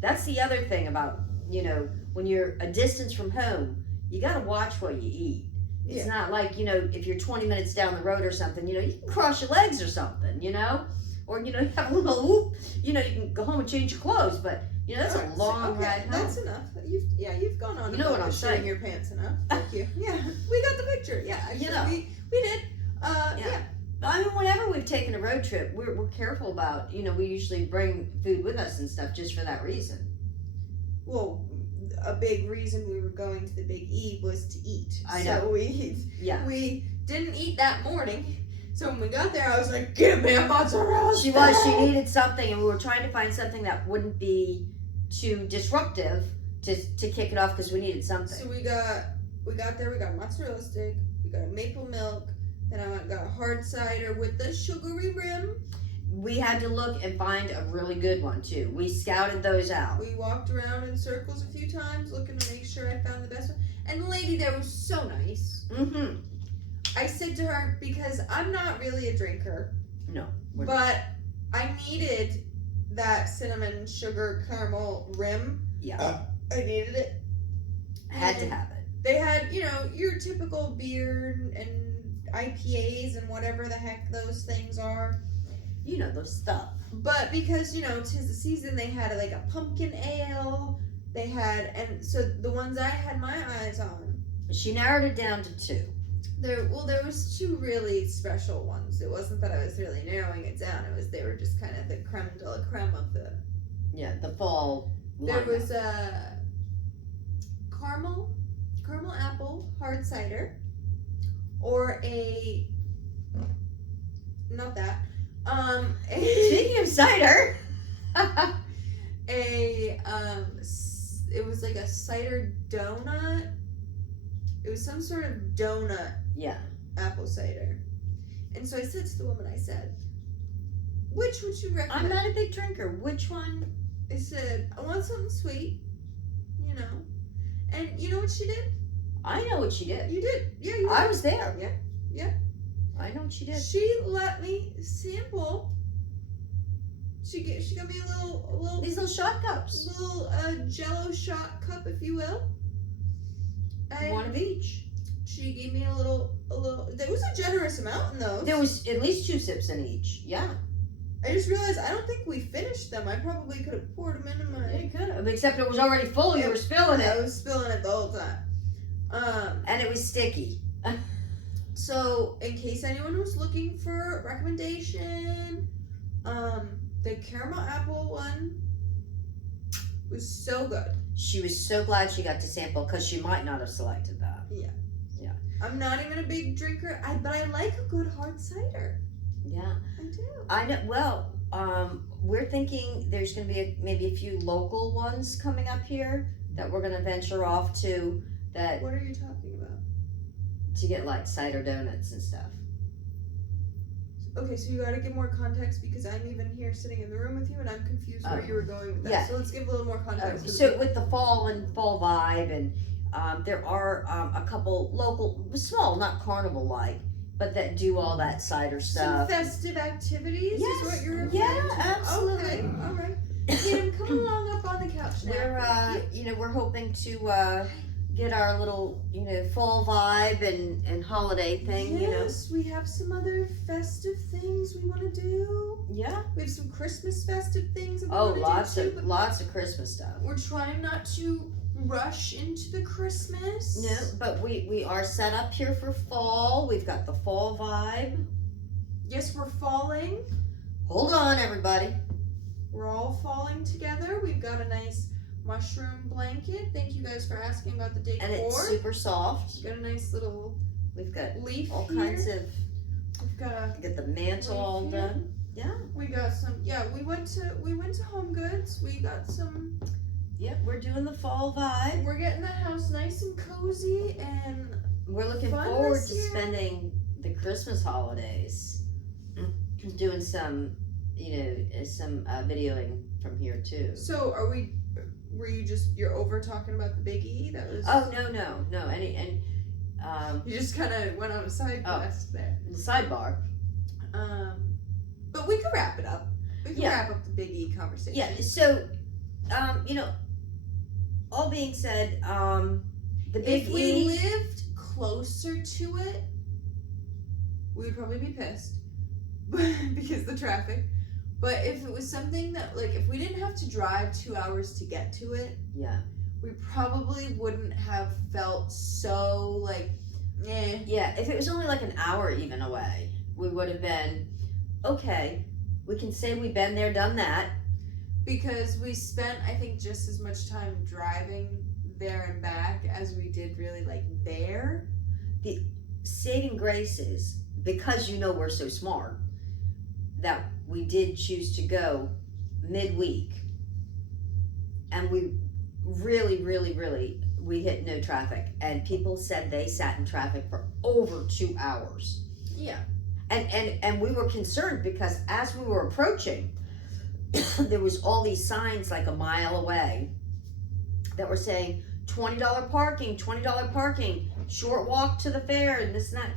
That's the other thing about, you know, when you're a distance from home, you got to watch what you eat. It's not like, you know, if you're 20 minutes down the road or something, you know, you can cross your legs or something, you know? Or, you know, you have a little whoop, you know, you can go home and change your clothes, but, you know, that's a long ride home. That's enough. You've gone on. You know what I'm saying. Your pants enough. Thank you. Yeah, we got the picture. Yeah, actually, you know. we did. Yeah. I mean, whenever we've taken a road trip, we're careful about, you know, we usually bring food with us and stuff just for that reason. Well, a big reason we were going to the Big E was to eat. I know. So we didn't eat that morning. So when we got there, I was like, give me a mozzarella She needed something, and we were trying to find something that wouldn't be too disruptive to kick it off because we needed something. So we got there, we got a mozzarella stick, we got a maple milk, then I got a hard cider with the sugary rim. We had to look and find a really good one too. We scouted those out. We walked around in circles a few times looking to make sure I found the best one. And the lady there was so nice. Mm-hmm. I said to her, because I'm not really a drinker. No. But I needed that cinnamon sugar caramel rim. Yeah. I needed it. I had to have it. They had, you know, your typical beer and IPAs and whatever the heck those things are. You know, those stuff. But because, you know, 'tis the season, they had like a pumpkin ale. They had, and so the ones I had my eyes on. She narrowed it down to 2. There was 2 really special ones. It wasn't that I was really narrowing it down. It was they were just kind of the creme de la creme of the. Yeah, the fall. There lineup. was a caramel apple hard cider, or a not that. Speaking of cider, it was like a cider donut. It was some sort of donut. Yeah. Apple cider. And so I said to the woman, I said, which would you recommend? I'm not a big drinker. Which one? I said, I want something sweet, you know. And you know what she did? I know what she did. You did. Yeah, you did. I was there. Yeah. I know what she did. She let me sample. She got me a little These little shot cups. little Jello shot cup, if you will. And One of each. she gave me a little. There was a generous amount in those. There was at least 2 sips in each. Yeah. I just realized I don't think we finished them. I probably could have poured them into my. Yeah, you could have. Except it was already full. You were spilling I it. was spilling it the whole time. And it was sticky. So in case anyone was looking for a recommendation, the caramel apple one was so good. She was so glad she got to sample because she might not have selected that. I'm not even a big drinker, but I like a good hard cider. Yeah. I do. I know. Well, we're thinking there's going to be maybe a few local ones coming up here that we're going to venture off to. That What are you talking about? to get like cider donuts and stuff. Okay, so you gotta give more context because I'm even here sitting in the room with you and I'm confused where you were going with that. Yeah. So let's give a little more context. So with the fall vibe, and there are a couple local, small, not carnival like, but that do all that cider some stuff. festive activities Yes. is what you're referring Yeah, to? absolutely. Okay, alright. Kim, come snap. we're Thank you. we're hoping to get our little fall vibe and holiday thing. Yes, we have some other festive things we want to do. Yeah. We have some Christmas festive things that we Oh, want to lots do too. of But lots of Christmas stuff. we're trying not to rush into the Christmas. No, but we are set up here for fall. We've got the fall vibe. Yes, we're falling. Hold on, everybody. We're all falling together. We've got a nice mushroom blanket. Thank you guys for asking about the decor. And it's super soft. Got a nice little We've got leaf all here. kinds of. We've got a. Get the mantle all Leaf here. done. Yeah. We got some. Yeah, we went to Home Goods. We got some. Yep. We're doing the fall vibe. We're getting the house nice and cozy and We're looking Fun forward this to year. spending the Christmas holidays. Doing some, some videoing from here too. so were you you're over talking about the Big E? That was Oh no. You just kind of went on a side Oh. quest there. Sidebar. But we could wrap it up. We can Yeah. wrap up the Big E conversation. Yeah. So, all being said, the Big If we E. lived closer to it, we would probably be pissed because the traffic. But if it was something that, like, if we didn't have to drive 2 hours to get to it, Yeah. we probably wouldn't have felt so, like, eh. Yeah. If it was only like an hour even away, we would have been okay. We can say we've been there, done that. Because we spent, I think, just as much time driving there and back as we did really, like, there. Saving grace is because we're so smart that we did choose to go midweek, and we really we hit no traffic, and people said they sat in traffic for over 2 hours. Yeah. And we were concerned because as we were approaching, there was all these signs like a mile away that were saying $20 parking, short walk to the fair, and this and that.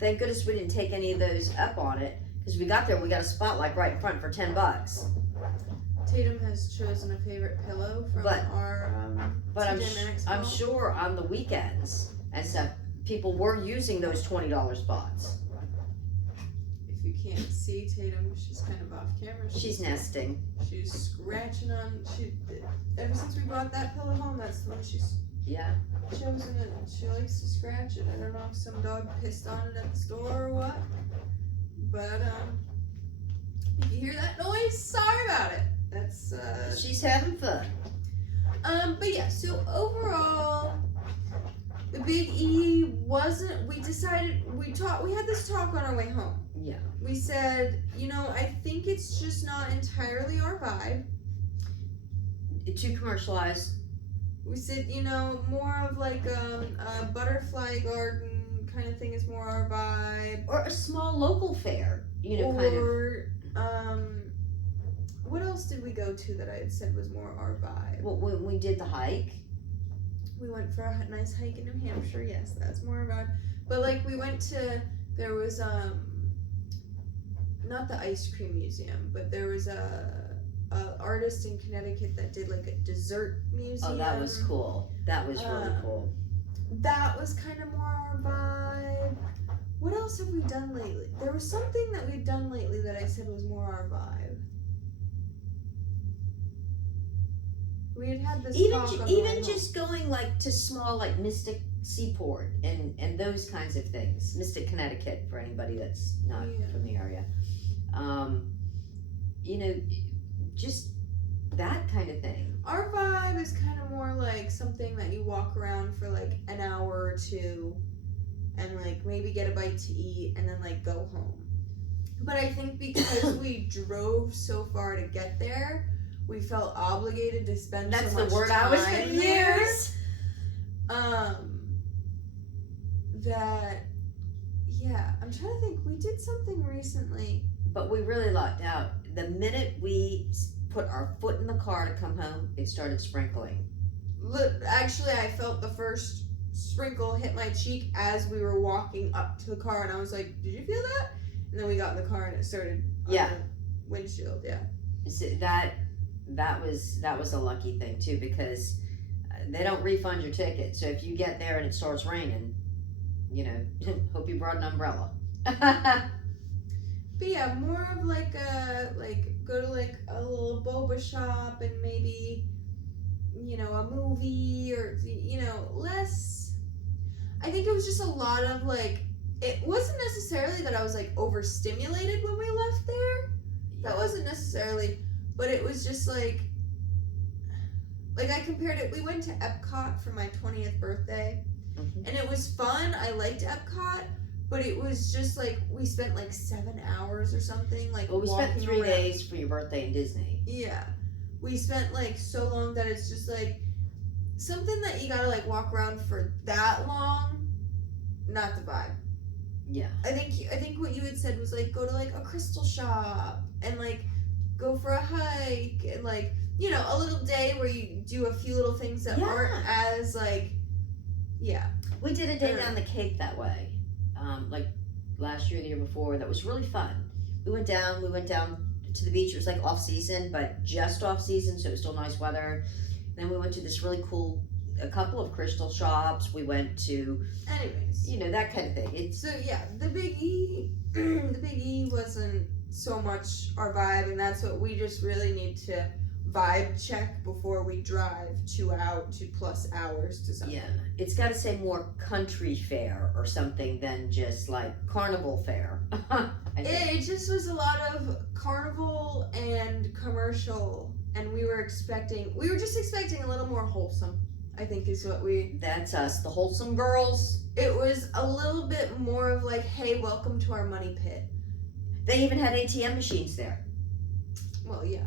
Thank goodness we didn't take any of those up on it, because we got there, we got a spot like right in front for $10. Tatum has chosen a favorite pillow from But our TJ Maxx I'm haul. sure on the weekends and stuff, people were using those $20 spots. If you can't see Tatum, she's kind of off camera. She's nesting. She's scratching on. Ever since we brought that pillow home, that's the one she's Yeah. chosen it. She likes to scratch it. I don't know if some dog pissed on it at the store or what. But if you hear that noise, sorry about it. That's She's having fun. But yeah, so overall, the Big E wasn't. We decided we had this talk on our way home. Yeah. We said, I think it's just not entirely our vibe. Too commercialized. We said, more of like a butterfly garden kind of thing is more our vibe. Or a small local fair, kind of. Or what else did we go to that I had said was more our vibe? Well, when we did the hike. We went for a nice hike in New Hampshire. Yes, that's more about. But like we went to, there was not the ice cream museum, but there was a artist in Connecticut that did like a dessert museum. Oh, that was cool. That was really cool. That was kind of more our vibe. What else have we done lately? There was something that we've done lately that I said was more our vibe. We had this talk on the way home. Just going like to small like Mystic Seaport and those kinds of things. Mystic, Connecticut, for anybody that's not from the area. Just that kind of thing. Our vibe is kind of more like something that you walk around for like an hour or two and like maybe get a bite to eat and then like go home. But I think because we drove so far to get there, we felt obligated to spend That's so much the word time I was going to there. use. That, yeah, I'm trying to think. We did something recently. But we really lucked out. The minute we put our foot in the car to come home, it started sprinkling. Actually, I felt the first sprinkle hit my cheek as we were walking up to the car, and I was like, "Did you feel that?" And then we got in the car, and it started on the windshield. Yeah. So that that was a lucky thing too, because they don't refund your ticket. So if you get there and it starts raining, you know, hope you brought an umbrella. But yeah, more of like a go to like a little boba shop and maybe, you know, a movie, or, you know, less. I think it was just a lot of like, it wasn't necessarily that I was like overstimulated when we left there. That wasn't necessarily, but it was just like I compared it. We went to Epcot for my 20th birthday, and it was fun. I liked Epcot, but it was just like we spent like 7 hours or something. Like, well, we spent 3 around. days for your birthday in Disney. Yeah, we spent like so long that it's just like something that you gotta like walk around for that long. Not the vibe. Yeah. I think what you had said was like go to like a crystal shop and like go for a hike and like, you know, a little day where you do a few little things that aren't as like, yeah. We did a day down the Cape that way, like last year, the year before. That was really fun. We went down to the beach. It was like off season, but just off season, so it was still nice weather. Then we went to this really cool, a couple of crystal shops. We went to, anyways, you know, that kind of thing. So yeah, the Big E wasn't so much our vibe, and that's what we just really need to vibe check before we drive 2 plus hours to something. Yeah, it's got to say more country fair or something than just like carnival fair. It just was a lot of carnival and commercial, and we were just expecting a little more wholesome, I think is what That's us, the wholesome girls. It was a little bit more of like, hey, welcome to our money pit. They even had ATM machines there. Well, yeah.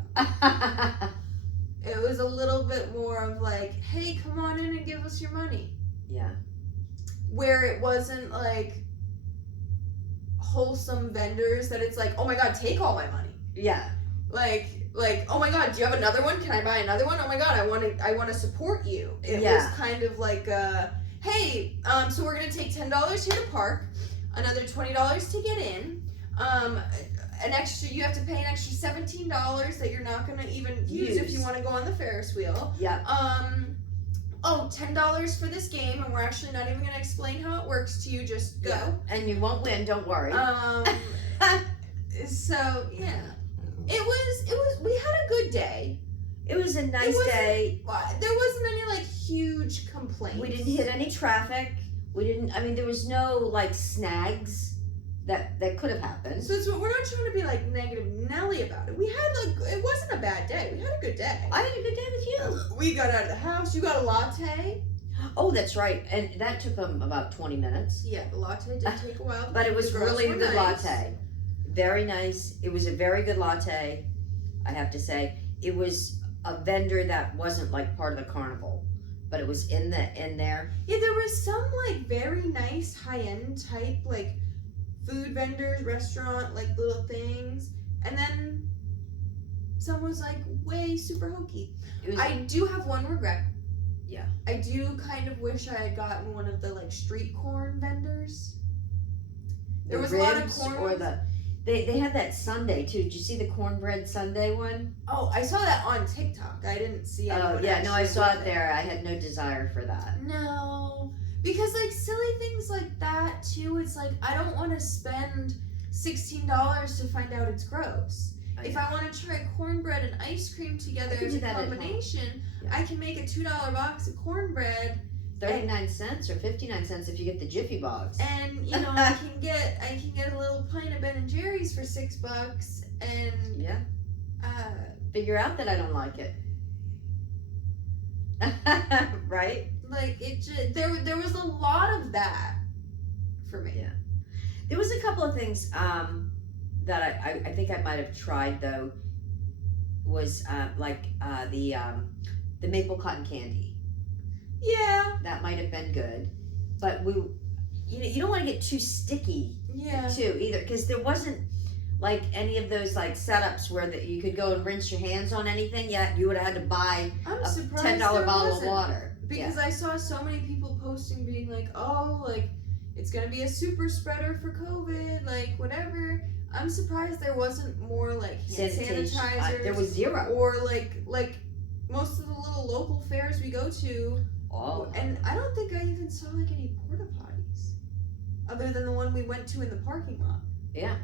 It was a little bit more of like, hey, come on in and give us your money. Yeah. Where it wasn't like wholesome vendors that it's like, oh my God, take all my money. Yeah. Like, oh my God, do you have another one? Can I buy another one? Oh my God, I want to support you. It was kind of like, hey, so we're gonna take $10 here to park, another $20 to get in, you have to pay an extra $17 that you're not gonna even use if you want to go on the Ferris wheel. Yeah. $10 for this game, and we're actually not even gonna explain how it works to you. Just go. Yeah. And you won't win. Don't worry. So yeah. It was. We had a good day. It was a nice day. There wasn't any like huge complaints. We didn't hit any traffic. There was no like snags that could have happened. So we're not trying to be like negative Nelly about it. We had it wasn't a bad day. We had a good day. I had a good day with you. We got out of the house. You got a latte. Oh, that's right. And that took them about 20 minutes. Yeah, the latte did take a while. But it was really a good latte. Very nice. It was a very good latte, I have to say. It was a vendor that wasn't like part of the carnival, but it was in there. Yeah, there was some like very nice high-end type like food vendors, restaurant, like little things, and then some was like way super hokey. I do have one regret. Yeah. I do kind of wish I had gotten one of the like street corn vendors. There was a lot of corn. Or they had that sundae too. Did you see the cornbread sundae one? Oh, I saw that on TikTok. I didn't see it. Oh yeah, no, I saw it there. I had no desire for that. No, because like silly things like that too. It's like I don't want to spend $16 to find out it's gross. If I want to try cornbread and ice cream together as a combination, I can make a $2 box of cornbread. 39 cents or 59 cents if you get the Jiffy box. And you know, I can get a little pint of Ben and Jerry's for $6 and figure out that I don't like it. Right? Like it just there was a lot of that for me. Yeah. There was a couple of things that I think I might have tried though was the maple cotton candy. Yeah, that might have been good, but you don't want to get too sticky. Yeah. Too either, because there wasn't like any of those like setups where you could go and rinse your hands on anything. Yeah, you would have had to buy a $10 bottle of water. Because I saw so many people posting being like, oh, like it's gonna be a super spreader for COVID, like whatever. I'm surprised there wasn't more like hand Sanitation. sanitizers. There was zero. Or like most of the little local fairs we go to. Oh. And I don't think I even saw like any porta potties, other than the one we went to in the parking lot. Yeah.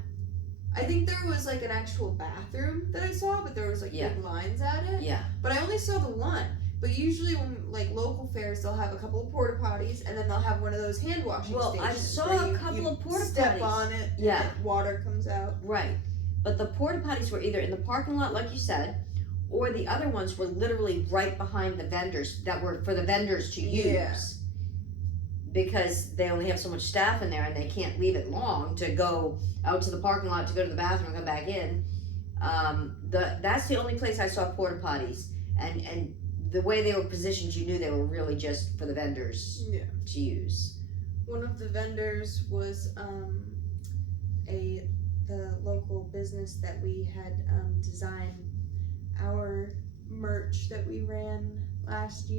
I think there was like an actual bathroom that I saw, but there was like big lines at it. Yeah. But I only saw the one. But usually when like local fairs, they'll have a couple of porta potties, and then they'll have one of those hand washing stations. I saw where a couple of porta step potties. on it, Yeah. and water comes out. Right. But the porta potties were either in the parking lot, like you said, or the other ones were literally right behind the vendors that were for the vendors to use. Yeah. Because they only have so much staff in there and they can't leave it long to go out to the parking lot to go to the bathroom and come back in. That's the only place I saw porta potties. And the way they were positioned, you knew they were really just for the vendors to use. One of the vendors was the local business that we had designed our merch that we ran last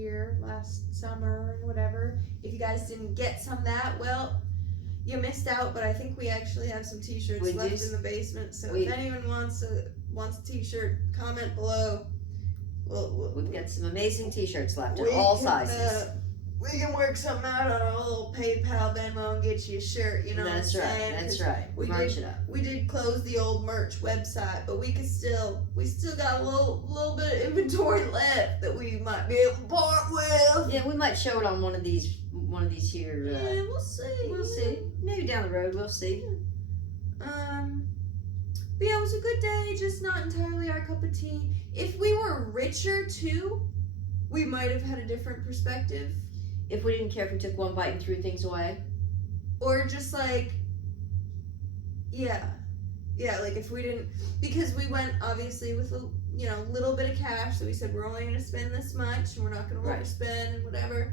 summer and whatever. If you guys didn't get some of that, well, you missed out, but I think we actually have some t-shirts left in the basement, so if anyone wants a t-shirt, comment below. We've got some amazing t-shirts left in all sizes. We can work something out on our little PayPal, Venmo, and get you a shirt. You know what I'm saying? That's right. We did close the old merch website, but we still got a little bit of inventory left that we might be able to part with. Yeah, we might show it on one of these here. Yeah, we'll see. We'll see. Maybe down the road, we'll see. But yeah, it was a good day. Just not entirely our cup of tea. If we were richer too, we might have had a different perspective. If we didn't care if we took one bite and threw things away. Or just like, yeah, like if we didn't, because we went obviously with a little bit of cash, so we said we're only going to spend this much and we're not going to overspend and whatever.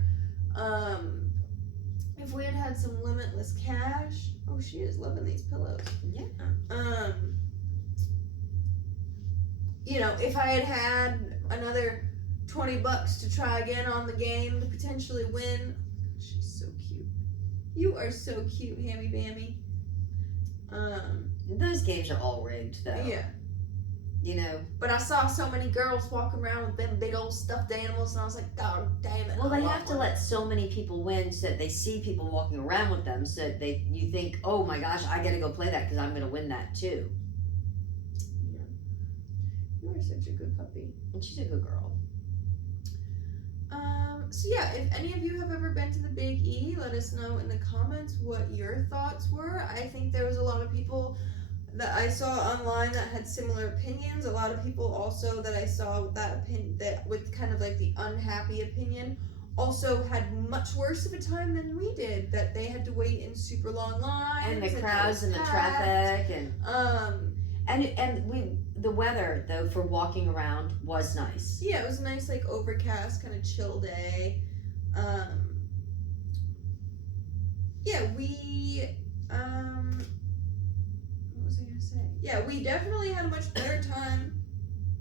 If we had some limitless cash, oh, she is loving these pillows. Yeah. If I had another $20 to try again on the game to potentially win. She's so cute. You are so cute, Hammy Bammy. Those games are all rigged, though. Yeah. But I saw so many girls walking around with them big old stuffed animals, and I was like, God damn it. Well, they have to let so many people win so that they see people walking around with them, so that you think, oh my gosh, I gotta go play that because I'm gonna win that too. Yeah. You are such a good puppy. And she's a good girl. So yeah, if any of you have ever been to the Big E, let us know in the comments what your thoughts were. I think there was a lot of people that I saw online that had similar opinions. A lot of people also that I saw with that opinion, that with kind of like the unhappy opinion, also had much worse of a time than we did. That they had to wait in super long lines and the crowds and the traffic and the weather though for walking around was nice. Yeah, it was a nice like overcast kind of chill day. What was I gonna say? Yeah, we definitely had a much better time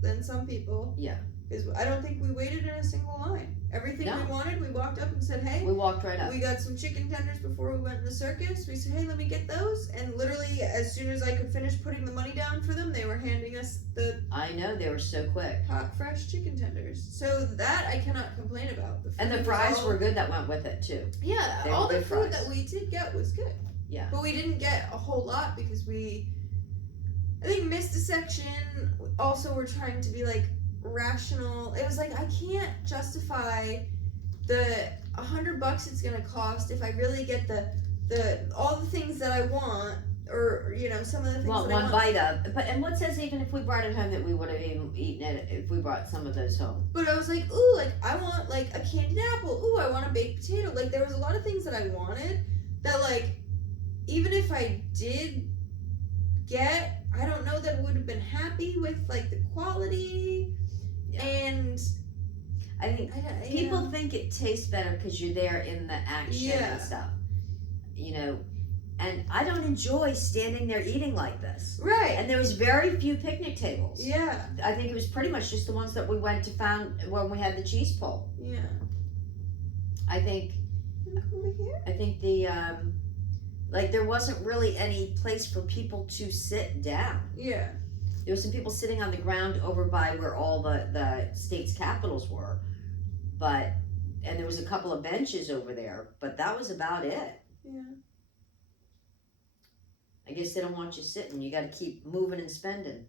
than some people. Yeah. Because I don't think we waited in a single line. Everything we wanted, we walked up and said, hey. We walked right up. We got some chicken tenders before we went in the circus. We said, hey, let me get those. And literally, as soon as I could finish putting the money down for them, they were handing us the... I know, they were so quick. Hot, fresh chicken tenders. So that I cannot complain about. And the fries were good that went with it, too. Yeah, all the food that we did get was good. Yeah. But we didn't get a whole lot because I think missed a section. Also, we're trying to be like rational. It was like I can't justify the $100 it's gonna cost if I really get the all the things that I want, or some of the things. Well, that one bite of. And what says even if we brought it home that we would have even eaten it if we brought some of those home? But I was like, ooh, like I want like a candied apple. Ooh, I want a baked potato. Like there was a lot of things that I wanted that like even if I did get, I don't know that I would have been happy with like the quality. Yeah. And I think people think it tastes better because you're there in the action and stuff, and I don't enjoy standing there eating like this. Right. And there was very few picnic tables. Yeah. I think it was pretty much just the ones that we went to found when we had the cheese pull. Yeah. I think. Over here? I think the Like, there wasn't really any place for people to sit down. Yeah. There were some people sitting on the ground over by where all the state's capitals were, and there was a couple of benches over there, but that was about it. Yeah. I guess they don't want you sitting. You got to keep moving and spending.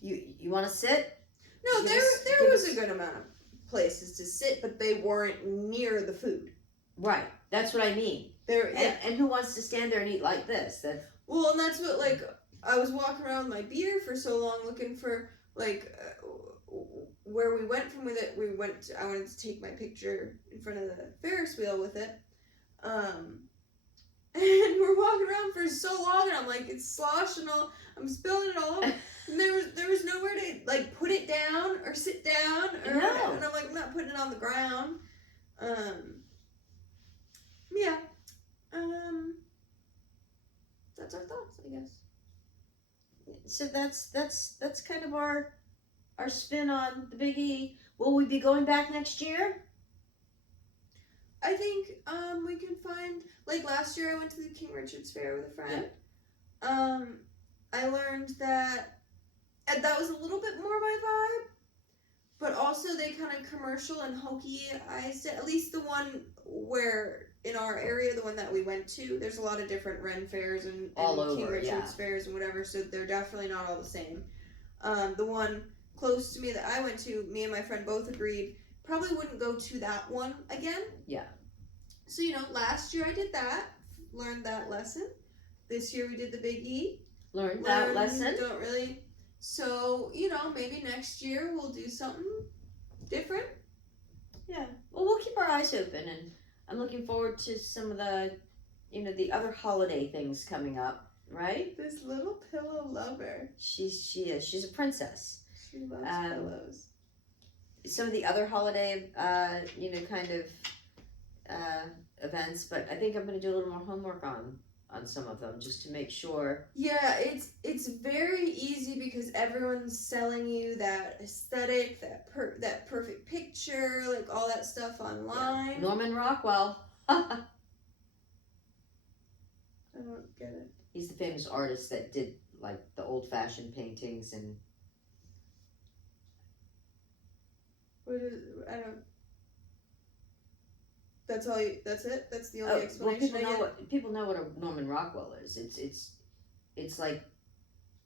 You want to sit? No, Give there us- there give was us- a good amount of places to sit, but they weren't near the food. Right. That's what I mean. There, And, yeah. and who wants to stand there and eat like this? Well, and that's what, like, I was walking around with my beer for so long looking for, like, where we went from with it. I wanted to take my picture in front of the Ferris wheel with it. And we're walking around for so long, and I'm like, it's sloshing all, I'm spilling it all over. And there was nowhere to, like, put it down or sit down. Or No. whatever. And I'm like, I'm not putting it on the ground. Yeah. That's our thoughts, I guess. So that's kind of our spin on the Big E. Will we be going back next year? I think we can find, like, last year I went to the King Richard's Fair with a friend. I learned that that was a little bit more my vibe, but also they kind of commercial and hokey-ized it. At least the one where in our area, the one that we went to, there's a lot of different Ren fairs and All King over, Richard's yeah. fairs and whatever, so they're definitely not all the same. The one close to me that I went to, me and my friend both agreed, probably wouldn't go to that one again. Yeah. So, last year I did that, learned that lesson. This year we did the Big E. Learned that lesson. Don't really. So, maybe next year we'll do something different. Yeah. Well, we'll keep our eyes open, and I'm looking forward to some of the, the other holiday things coming up. Right? This little pillow lover. She is. She's a princess. She loves pillows. Some of the other holiday, kind of events, but I think I'm going to do a little more homework on some of them just to make sure. Yeah, it's very easy because everyone's selling you that aesthetic, that perfect picture, like all that stuff online. Yeah. Norman Rockwell. I don't get it. He's the famous artist that did like the old-fashioned paintings and. I don't. That's all. That's it. That's the only explanation. People know what a Norman Rockwell is. It's like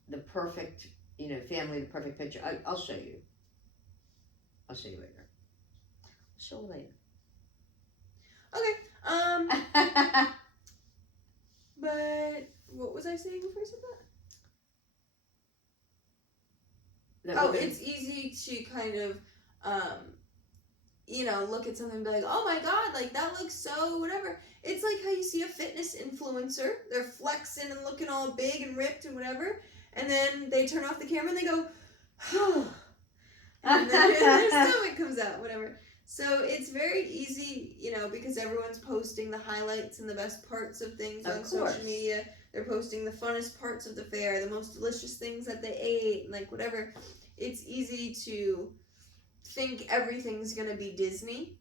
the perfect, family, the perfect picture. I'll show you. I'll show you later. I'll show you later. Okay. But what was I saying before I said that? It's easy to kind of, look at something and be like, oh my god, like that looks so whatever. It's like how you see a fitness influencer. They're flexing and looking all big and ripped and whatever. And then they turn off the camera and they go, oh. And then their stomach comes out, whatever. So it's very easy, because everyone's posting the highlights and the best parts of things on social media. They're posting the funnest parts of the fair, the most delicious things that they ate, and like whatever. It's easy to think everything's going to be Disney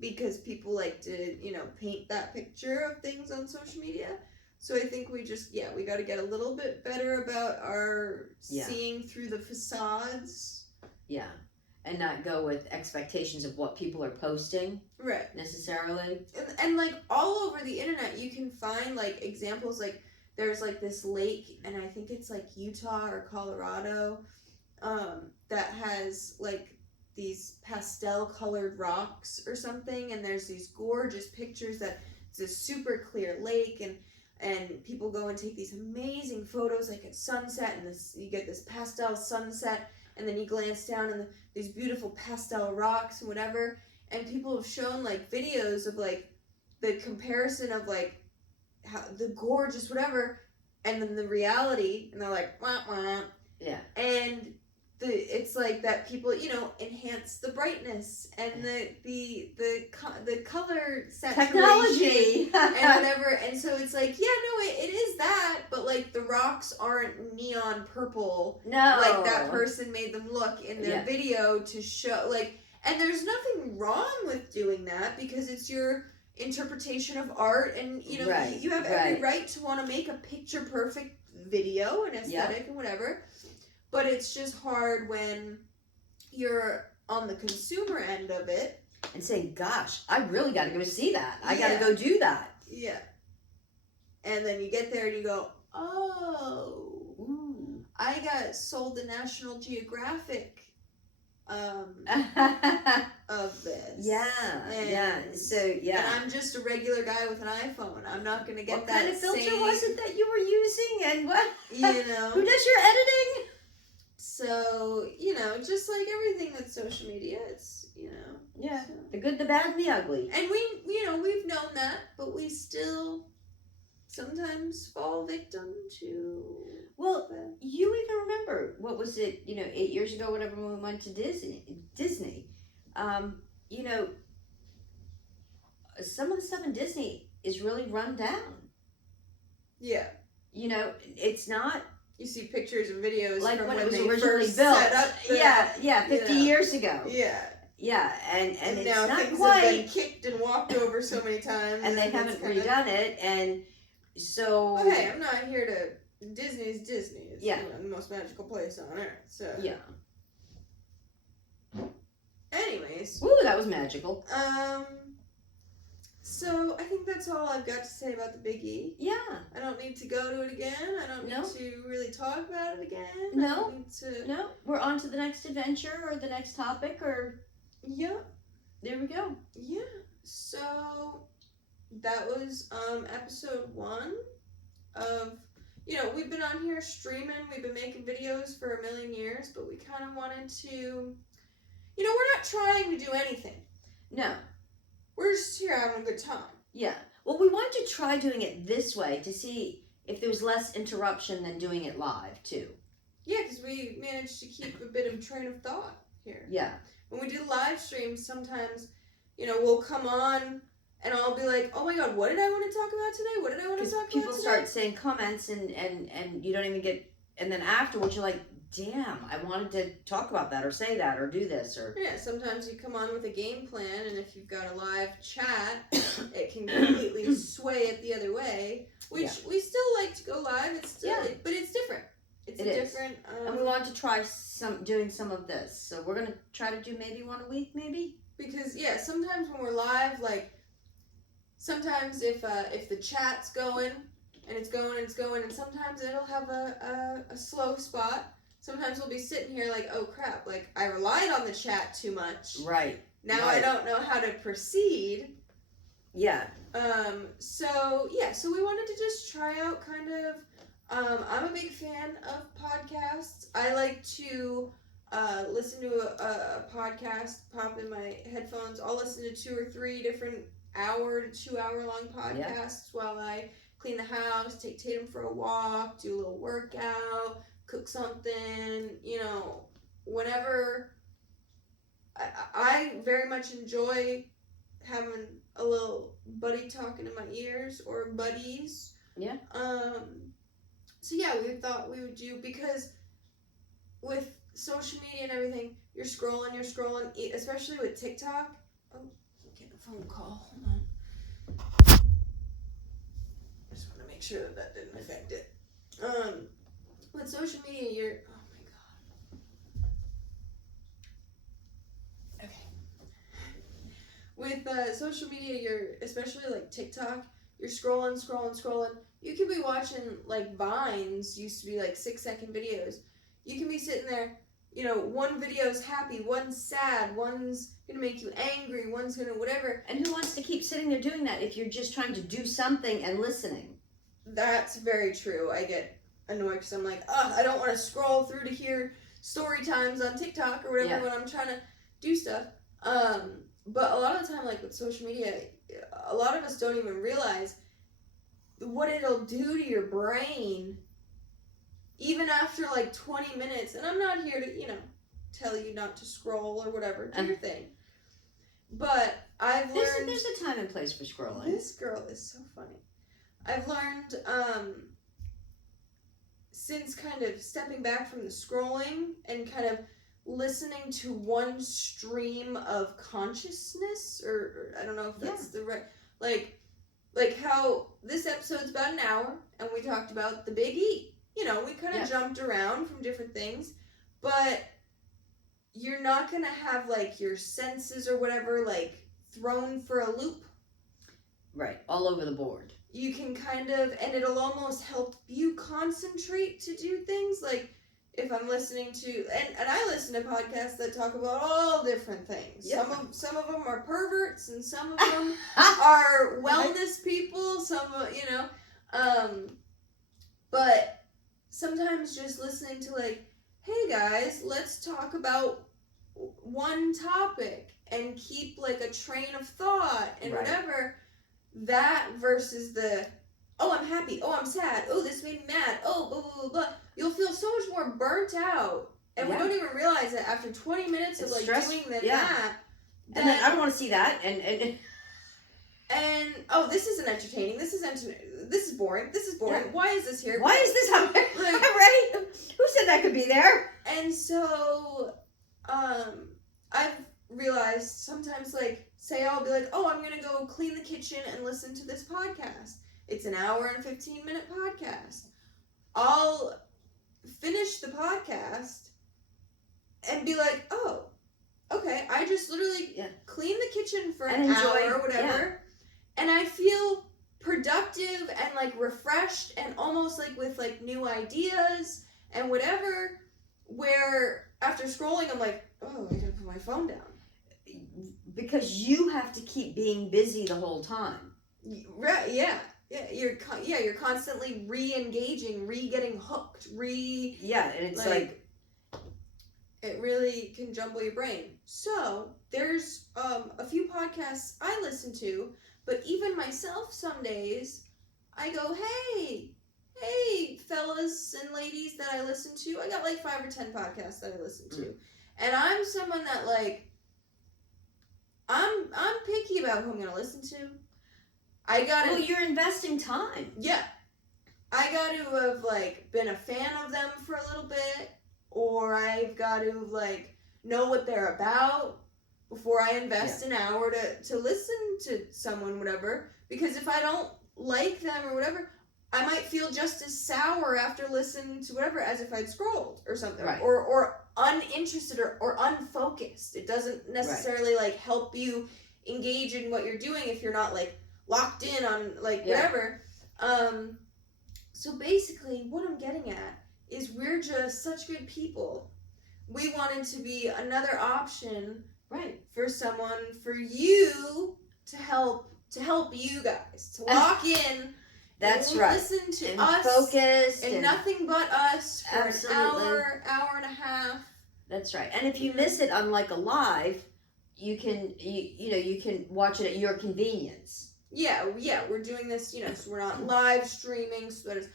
because people like to, paint that picture of things on social media. So I think we got to get a little bit better about our seeing through the facades. Yeah. And not go with expectations of what people are posting. Right. Necessarily. And like all over the internet, you can find like examples, like there's like this lake, and I think it's like Utah or Colorado, that has like these pastel colored rocks or something, and there's these gorgeous pictures that it's a super clear lake, and people go and take these amazing photos like at sunset, and you get this pastel sunset, and then you glance down and these beautiful pastel rocks and whatever, and people have shown like videos of like the comparison of like how the gorgeous whatever, and then the reality, and they're like wah, wah. Yeah. And it's like that people enhance the brightness and the color saturation technology and whatever, and so it's like it is that, but like the rocks aren't neon purple. No. Like that person made them look in their video to show like, and there's nothing wrong with doing that because it's your interpretation of art, and you know, Right, you have every right. right to want to make a picture perfect video and aesthetic and whatever, but it's just hard when you're on the consumer end of it And say, gosh, I really got to go see that. I got to Yeah. go do that. Yeah. And then you get there and you go, oh, Ooh. I got sold the National Geographic of this. Yeah, yeah. And- So, And yeah. I'm just a regular guy with an iPhone. I'm not going to get What that kind of filter same, was it that you were using? And what? You know. Who does your editing? So, you know, just like everything with social media, it's, you know. Yeah. So. The good, the bad, and the ugly. And we've known that, but we still sometimes fall victim to Well, the... you even remember, what was it, 8 years ago, whatever, when we went to Disney. You know, some of the stuff in Disney is really run down. Yeah. You know, it's not You see pictures and videos like from when when it was they originally first built. set up the, Yeah, 50 you know. years ago. Yeah. Yeah, and And it's now not things quite, have been kicked and walked over so many times. and they it's haven't kinda- redone it, and so... Well, hey, I'm not here to... Disney's Disney. It's Yeah. the most magical place on earth, so... Yeah. Anyways, Ooh, that was magical. so I think that's all I've got to say about the Big E. Yeah. I don't need to go to it again. I don't need No. to really talk about it again. I No. don't need to... No, we're on to the next adventure, or the next topic, or... Yeah. There we go. Yeah. So that was episode 1 of, we've been on here streaming, we've been making videos for a million years, but we kind of wanted to, we're not trying to do anything. No. We're just here having a good time. Yeah. Well, we wanted to try doing it this way to see if there was less interruption than doing it live, too. Yeah, because we managed to keep a bit of train of thought here. Yeah. When we do live streams, sometimes, we'll come on and I'll be like, oh my god, what did I want to talk about today? What did I want to Because talk about people today? start saying comments and you don't even get... And then afterwards, you're like, damn, I wanted to talk about that or say that or do this or... Yeah, sometimes you come on with a game plan, and if you've got a live chat, it can completely sway it the other way. Which we still like to go live. It's still, but it's different. It's It a is. different. And we wanted to try doing some of this. So we're going to try to do maybe one a week, maybe? Because sometimes when we're live, like sometimes if the chat's going and it's going and it's going, and sometimes it'll have a slow spot. Sometimes we'll be sitting here like, oh crap, like I relied on the chat too much. Right. Now Right. I don't know how to proceed. Yeah. So we wanted to just try out kind of, I'm a big fan of podcasts. I like to listen to a podcast, pop in my headphones. I'll listen to 2 or 3 different hour to 2 hour long podcasts while I clean the house, take Tatum for a walk, do a little workout, cook something, whenever. I very much enjoy having a little buddy talking in my ears, or buddies. Yeah. So we thought we would do, because with social media and everything, you're scrolling, especially with TikTok. Oh, I'm getting a phone call. Hold on. I just want to make sure that didn't affect it. With social media, you're... Oh my god. Okay. With social media, you're, especially like TikTok, you're scrolling. You could be watching, like, Vines, used to be like 6-second videos. You can be sitting there, one video's happy, one's sad, one's gonna make you angry, one's gonna whatever. And who wants to keep sitting there doing that if you're just trying to do something and listening? That's very true. I get annoyed because I'm like, I don't want to scroll through to hear story times on TikTok or whatever when I'm trying to do stuff. But a lot of the time, like with social media, a lot of us don't even realize what it'll do to your brain even after like 20 minutes. And I'm not here to, tell you not to scroll or whatever. Do your thing. But I've learned... There's a time and place for scrolling. This girl is so funny. I've learned, since kind of stepping back from the scrolling and kind of listening to one stream of consciousness, or I don't know if that's the right... Like how this episode's about an hour, and we talked about the Big E. You know, we kind of jumped around from different things, but you're not gonna have like your senses or whatever like thrown for a loop. Right, all over the board. You can kind of, and it'll almost help you concentrate to do things. Like if I'm listening to, and I listen to podcasts that talk about all different things. Yep. Some of them are perverts, and some of them are wellness people. Some, but sometimes just listening to like, hey guys, let's talk about one topic and keep like a train of thought and whatever. That versus the, oh, I'm happy, oh, I'm sad, oh, this made me mad, oh, blah, blah, blah, blah. You'll feel so much more burnt out. And we don't even realize that after 20 minutes of like doing that. And then I don't want to see that. And oh, this isn't entertaining. This is boring. This is boring. Yeah. Why is this here? Why is this happening? Right? Who said that could be there? And so, I've realized sometimes, like, say I'll be like, oh, I'm gonna go clean the kitchen and listen to this podcast. It's an hour and 15-minute podcast. I'll finish the podcast and be like, oh, okay, I just literally clean the kitchen for an hour or whatever, and I feel productive and like refreshed and almost like with like new ideas and whatever, where after scrolling I'm like, oh, I gotta put my phone down. Because you have to keep being busy the whole time. Right, yeah. Yeah, you're constantly re-engaging, getting hooked, and it's like it really can jumble your brain. So there's a few podcasts I listen to, but even myself some days I go, hey fellas and ladies that I listen to. I got like 5 or 10 podcasts that I listen to, and I'm someone that like I'm picky about who I'm gonna listen to. Well, you're investing time. Yeah. I got to have, like, been a fan of them for a little bit, or I've got to, like, know what they're about before I invest an hour to listen to someone, whatever. Because if I don't like them or whatever, I might feel just as sour after listening to whatever as if I'd scrolled or something. Right. Or uninterested or unfocused. It doesn't necessarily, like, help you engage in what you're doing if you're not, like, locked in on like whatever. So basically what I'm getting at is we're just such good people. We wanted to be another option for someone, for you to help you guys to lock in. That's and right. Listen to and us focus and nothing but us for absolutely. an hour and a half. That's right. And if you miss it on like a live, you can you can watch it at your convenience. Yeah, we're doing this, so we're not live streaming, so that is,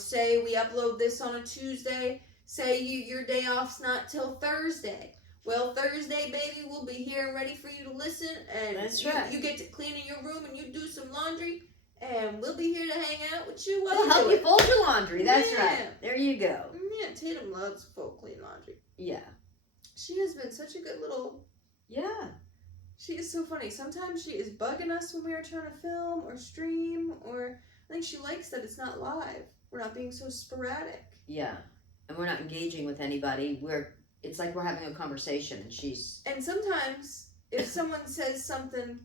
say we upload this on a Tuesday, say your day off's not till Thursday. Well, Thursday, baby, we'll be here and ready for you to listen, and that's right. You get to clean in your room and you do some laundry, and we'll be here to hang out with you. We'll help you fold your laundry, that's right. There you go. Yeah, Tatum loves fold clean laundry. Yeah. She has been such a good little... Yeah. She is so funny. Sometimes she is bugging us when we are trying to film or stream, or I think she likes that it's not live. We're not being so sporadic. Yeah. And we're not engaging with anybody. It's like we're having a conversation and she's... And sometimes if someone says something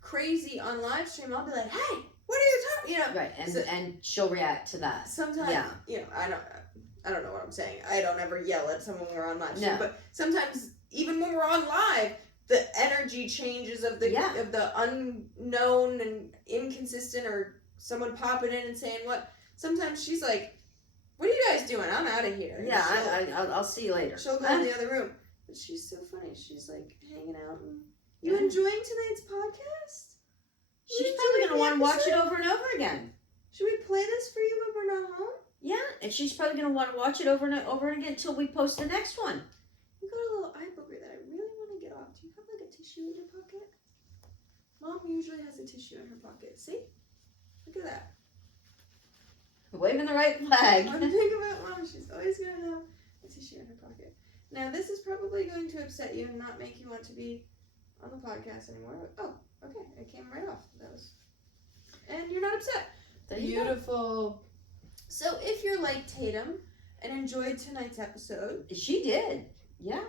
crazy on live stream, I'll be like, hey, what are you talking, Right. And she'll react to that. Sometimes, I don't know what I'm saying. I don't ever yell at someone when we're on live stream, but sometimes even when we're on live, the energy changes of the unknown and inconsistent, or someone popping in and saying what. Sometimes she's like, "What are you guys doing? I'm out of here." Yeah, I'll see you later. She'll go in the other room, but she's so funny. She's like hanging out. And, you enjoying tonight's podcast? She's probably gonna want to watch it over and over again. Should we play this for you when we're not home? Yeah, and she's probably gonna want to watch it over and over again until we post the next one. You got a little eye booger that I really want to get off. Do you have like a tissue in your pocket? Mom usually has a tissue in her pocket. See? Look at that. Waving the right flag. One thing about Mom, she's always going to have a tissue in her pocket. Now, this is probably going to upset you and not make you want to be on the podcast anymore. Oh, Okay, it came right off. That was, and you're not upset. There you go. Beautiful. So if you're like Tatum and enjoyed tonight's episode, She did. Yeah.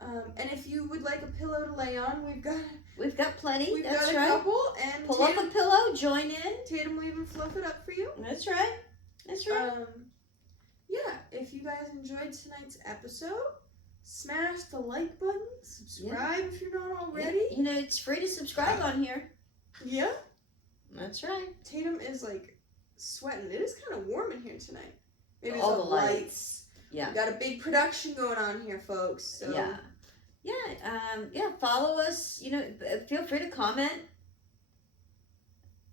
and if you would like a pillow to lay on, we've got plenty. we've That's got a right. couple, and Pull up a pillow, join in. Tatum will even fluff it up for you. That's right. That's right. Yeah, if you guys enjoyed tonight's episode, smash the like button, subscribe if you're not already. You know, it's free to subscribe on here. Yeah. That's right. Tatum is like sweating. It is kind of warm in here tonight. Maybe it's All the the lights. lights. Yeah. We got a big production going on here, folks. So. Yeah. Yeah. Follow us. You know, feel free to comment.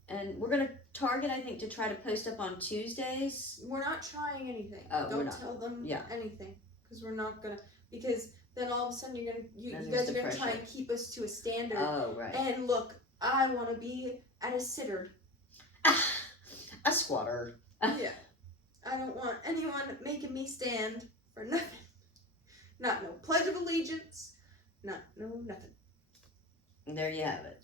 And we're gonna target, I think, to try to post up on Tuesdays. We're not trying anything. Oh, we're Don't not. tell them Yeah. anything, because we're not gonna. Because then all of a sudden you Then guys there's are the gonna try pressure. and keep us to a standard. Oh, right. And look, I want to be at a sitter. A squatter. Yeah. I don't want anyone making me stand for nothing. Not no Pledge of Allegiance. Not no nothing. There you have it.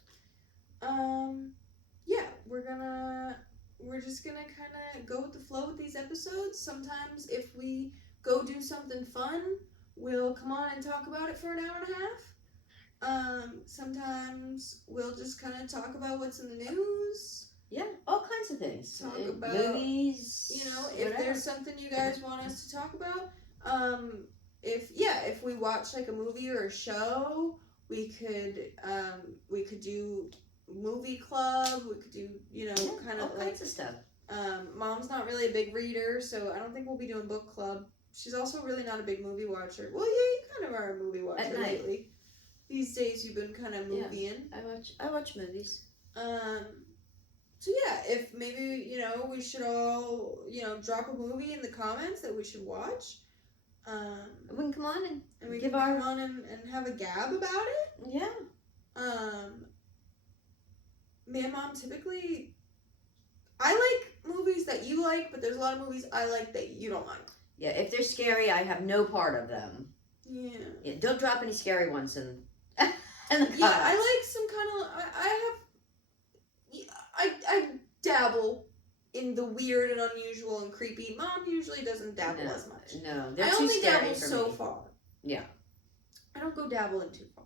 Yeah, we're just gonna kind of go with the flow with these episodes. Sometimes if we go do something fun, we'll come on and talk about it for an hour and a half. Sometimes we'll just kind of talk about what's in the news. Yeah, all kinds of things. Talk about, movies. You know, if whatever. there's something you guys want us to talk about. If we watch like a movie or a show, we could do movie club. We could do, you know, kind all of like kinds of stuff. Mom's not really a big reader, so I don't think we'll be doing book club. She's also really not a big movie watcher. Well, yeah, you kind of are a movie watcher At night. lately. These days you've been kind of movieing. I watch movies. So yeah, if maybe, you know, we should all, you know, drop a movie in the comments that we should watch. We can come on And we give can our come on and have a gab about it. yeah. Me and Mom typically, I like movies that you like, but there's a lot of movies I like that you don't like. Yeah, if they're scary, I have no part of them. Yeah. Don't drop any scary ones in the comments. Yeah, I like some kind of, I dabble in the weird and unusual and creepy. Mom usually doesn't dabble as much. No, they're I too only scary dabble for so me. far. Yeah. I don't go dabbling too far.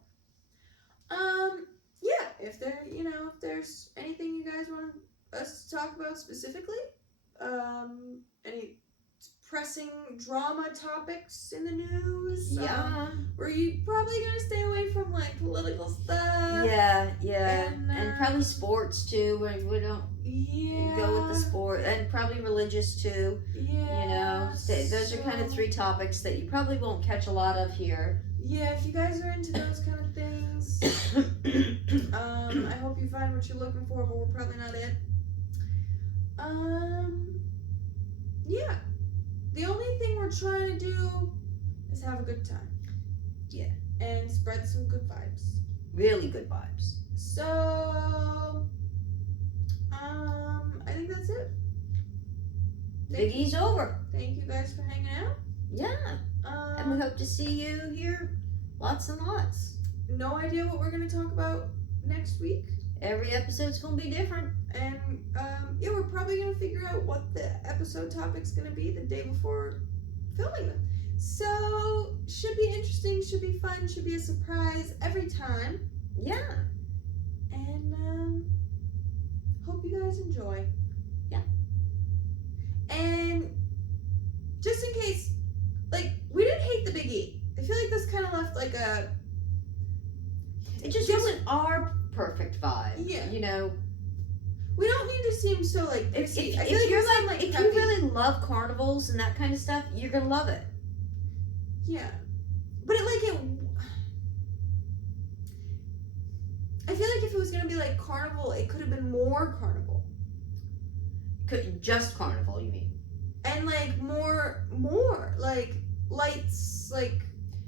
Yeah, if there's anything you guys want us to talk about specifically, any pressing drama topics in the news, where you probably gonna stay away from like political stuff. Yeah, And, and probably sports too. We don't go with the sport, and probably religious too. Yeah. You know, those are kind of 3 topics that you probably won't catch a lot of here. Yeah, if you guys are into those kind of things, I hope you find what you're looking for, but we're probably not it. Yeah. The only thing we're trying to do is have a good time. Yeah. And spread some good vibes. Really good vibes. So, I think that's it. Big E's over. Thank you guys for hanging out. Yeah. And we hope to see you here lots and lots. No idea what we're going to talk about next week. Every episode's going to be different. And, yeah, we're probably going to figure out what the episode topic's going to be the day before filming them. So, should be interesting, should be fun, should be a surprise every time. Yeah. And, hope you guys enjoy. Yeah. And, just in case, like, we didn't hate the Big E. I feel like this kind of left, like, a... It just wasn't our perfect vibe. Yeah. You know, we don't need to seem so, like, if prissy. I feel like you're we sound, if preppy. you really love carnivals and that kind of stuff, you're gonna love it. Yeah. But I feel like if it was gonna be like carnival, it could have been more carnival. Just carnival, you mean? And like more like lights, like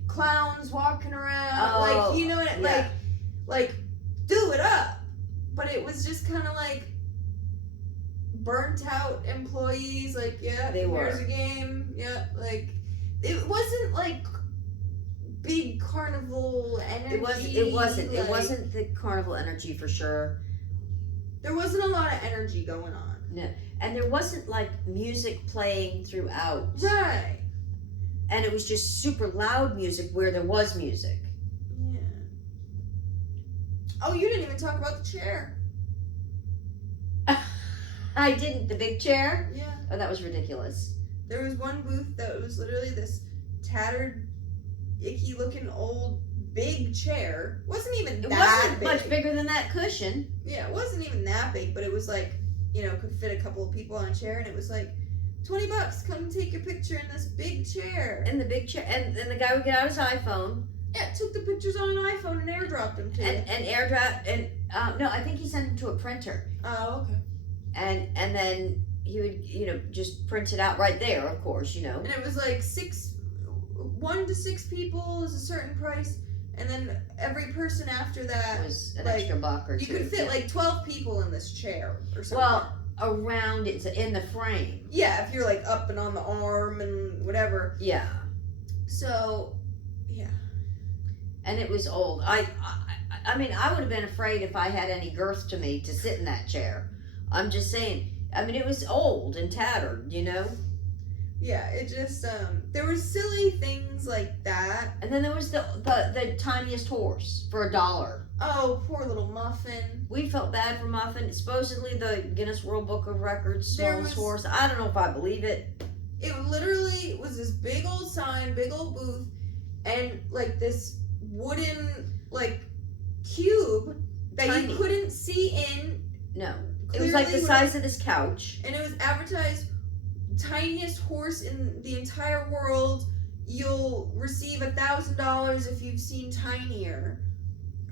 clowns walking around, like, you know what yeah. like do it up. But it was just kind of like burnt out employees, like, yeah, They here's were. a game, yeah, like it wasn't like big carnival energy. It wasn't. Like, It wasn't the carnival energy for sure. There wasn't a lot of energy going on. No, and there wasn't like music playing throughout. Right. And it was just super loud music where there was music. Yeah. Oh, you didn't even talk about the chair. I didn't. The big chair? Yeah. Oh, that was ridiculous. There was one booth that was literally this tattered, icky looking old big chair. Wasn't even It that wasn't big. much bigger than that cushion. Yeah, it wasn't even that big, but it was like, could fit a couple of people on a chair, and it was like, $20, come take your picture in this big chair. And the big chair, and the guy would get out his iPhone. Yeah, took the pictures on an iPhone and airdropped them to And airdrop, and no, I think he sent them to a printer. Oh, okay. And then he would, just print it out right there, of course, And it was like 1 to 6 people is a certain price, and then every person after that It was an like, extra buck or two. you could fit like 12 people in this chair or something. Well, around it's in the frame. Yeah, if you're like up and on the arm and whatever. Yeah. So, yeah. And it was old. I mean, I would have been afraid if I had any girth to me to sit in that chair. I'm just saying. I mean, it was old and tattered, Yeah, it just there were silly things like that. And then there was the tiniest horse for $1. Oh, poor little Muffin. We felt bad for Muffin. Supposedly the Guinness World Book of Records There smallest was- horse. I don't know if I believe it. It literally was this big old sign, big old booth, and like this wooden like cube that Tiny. you couldn't see in. No. It was like the Clearly size of this couch. And it was advertised, tiniest horse in the entire world. You'll receive $1,000 if you've seen tinier,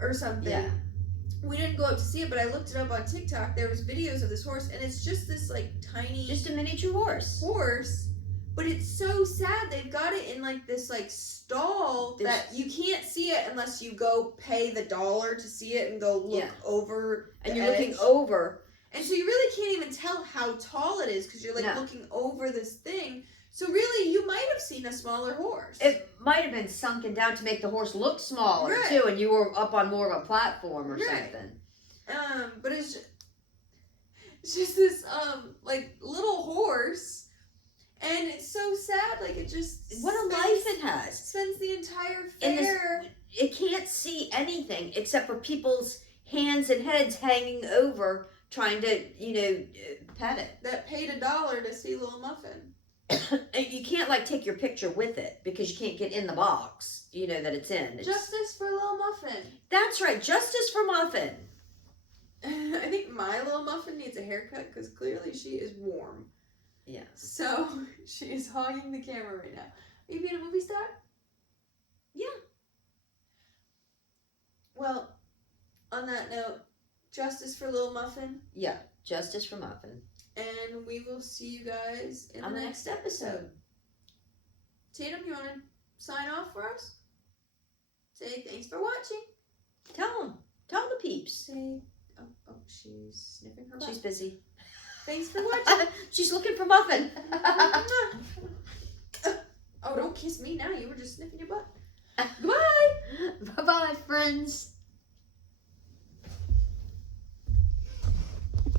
or something. Yeah. We didn't go up to see it, but I looked it up on TikTok. There was videos of this horse, and it's just this like tiny Just a miniature horse. horse. But it's so sad. They've got it in like this like stall that you can't see it unless you go pay the $1 to see it and go look over. And the you're looking edge. over. And so you really can't even tell how tall it is because you're like No. looking over this thing. So really, you might have seen a smaller horse. It might have been sunken down to make the horse look smaller Right. too, and you were up on more of a platform or Right. something. But it's just this like little horse, and it's so sad. Like it just What a life it has. spends the entire In this- fair. It can't see anything except for people's hands and heads hanging over, trying to, pet it. That paid $1 to see Little Muffin. And you can't like take your picture with it because you can't get in the box, that it's in. Justice for Little Muffin. That's right, justice for Muffin. I think my Little Muffin needs a haircut because clearly she is warm. Yeah. So she is hogging the camera right now. Are you being a movie star? Yeah. Well, on that note, justice for Little Muffin, Yeah, justice for Muffin. and we will see you guys in On the the next episode. Tatum, you want to sign off for us? Say thanks for watching. Tell the peeps. Say, oh, she's sniffing her butt. She's busy. Thanks for watching. She's looking for Muffin. Oh, don't kiss me now. You were just sniffing your butt. Goodbye. Bye-bye, friends.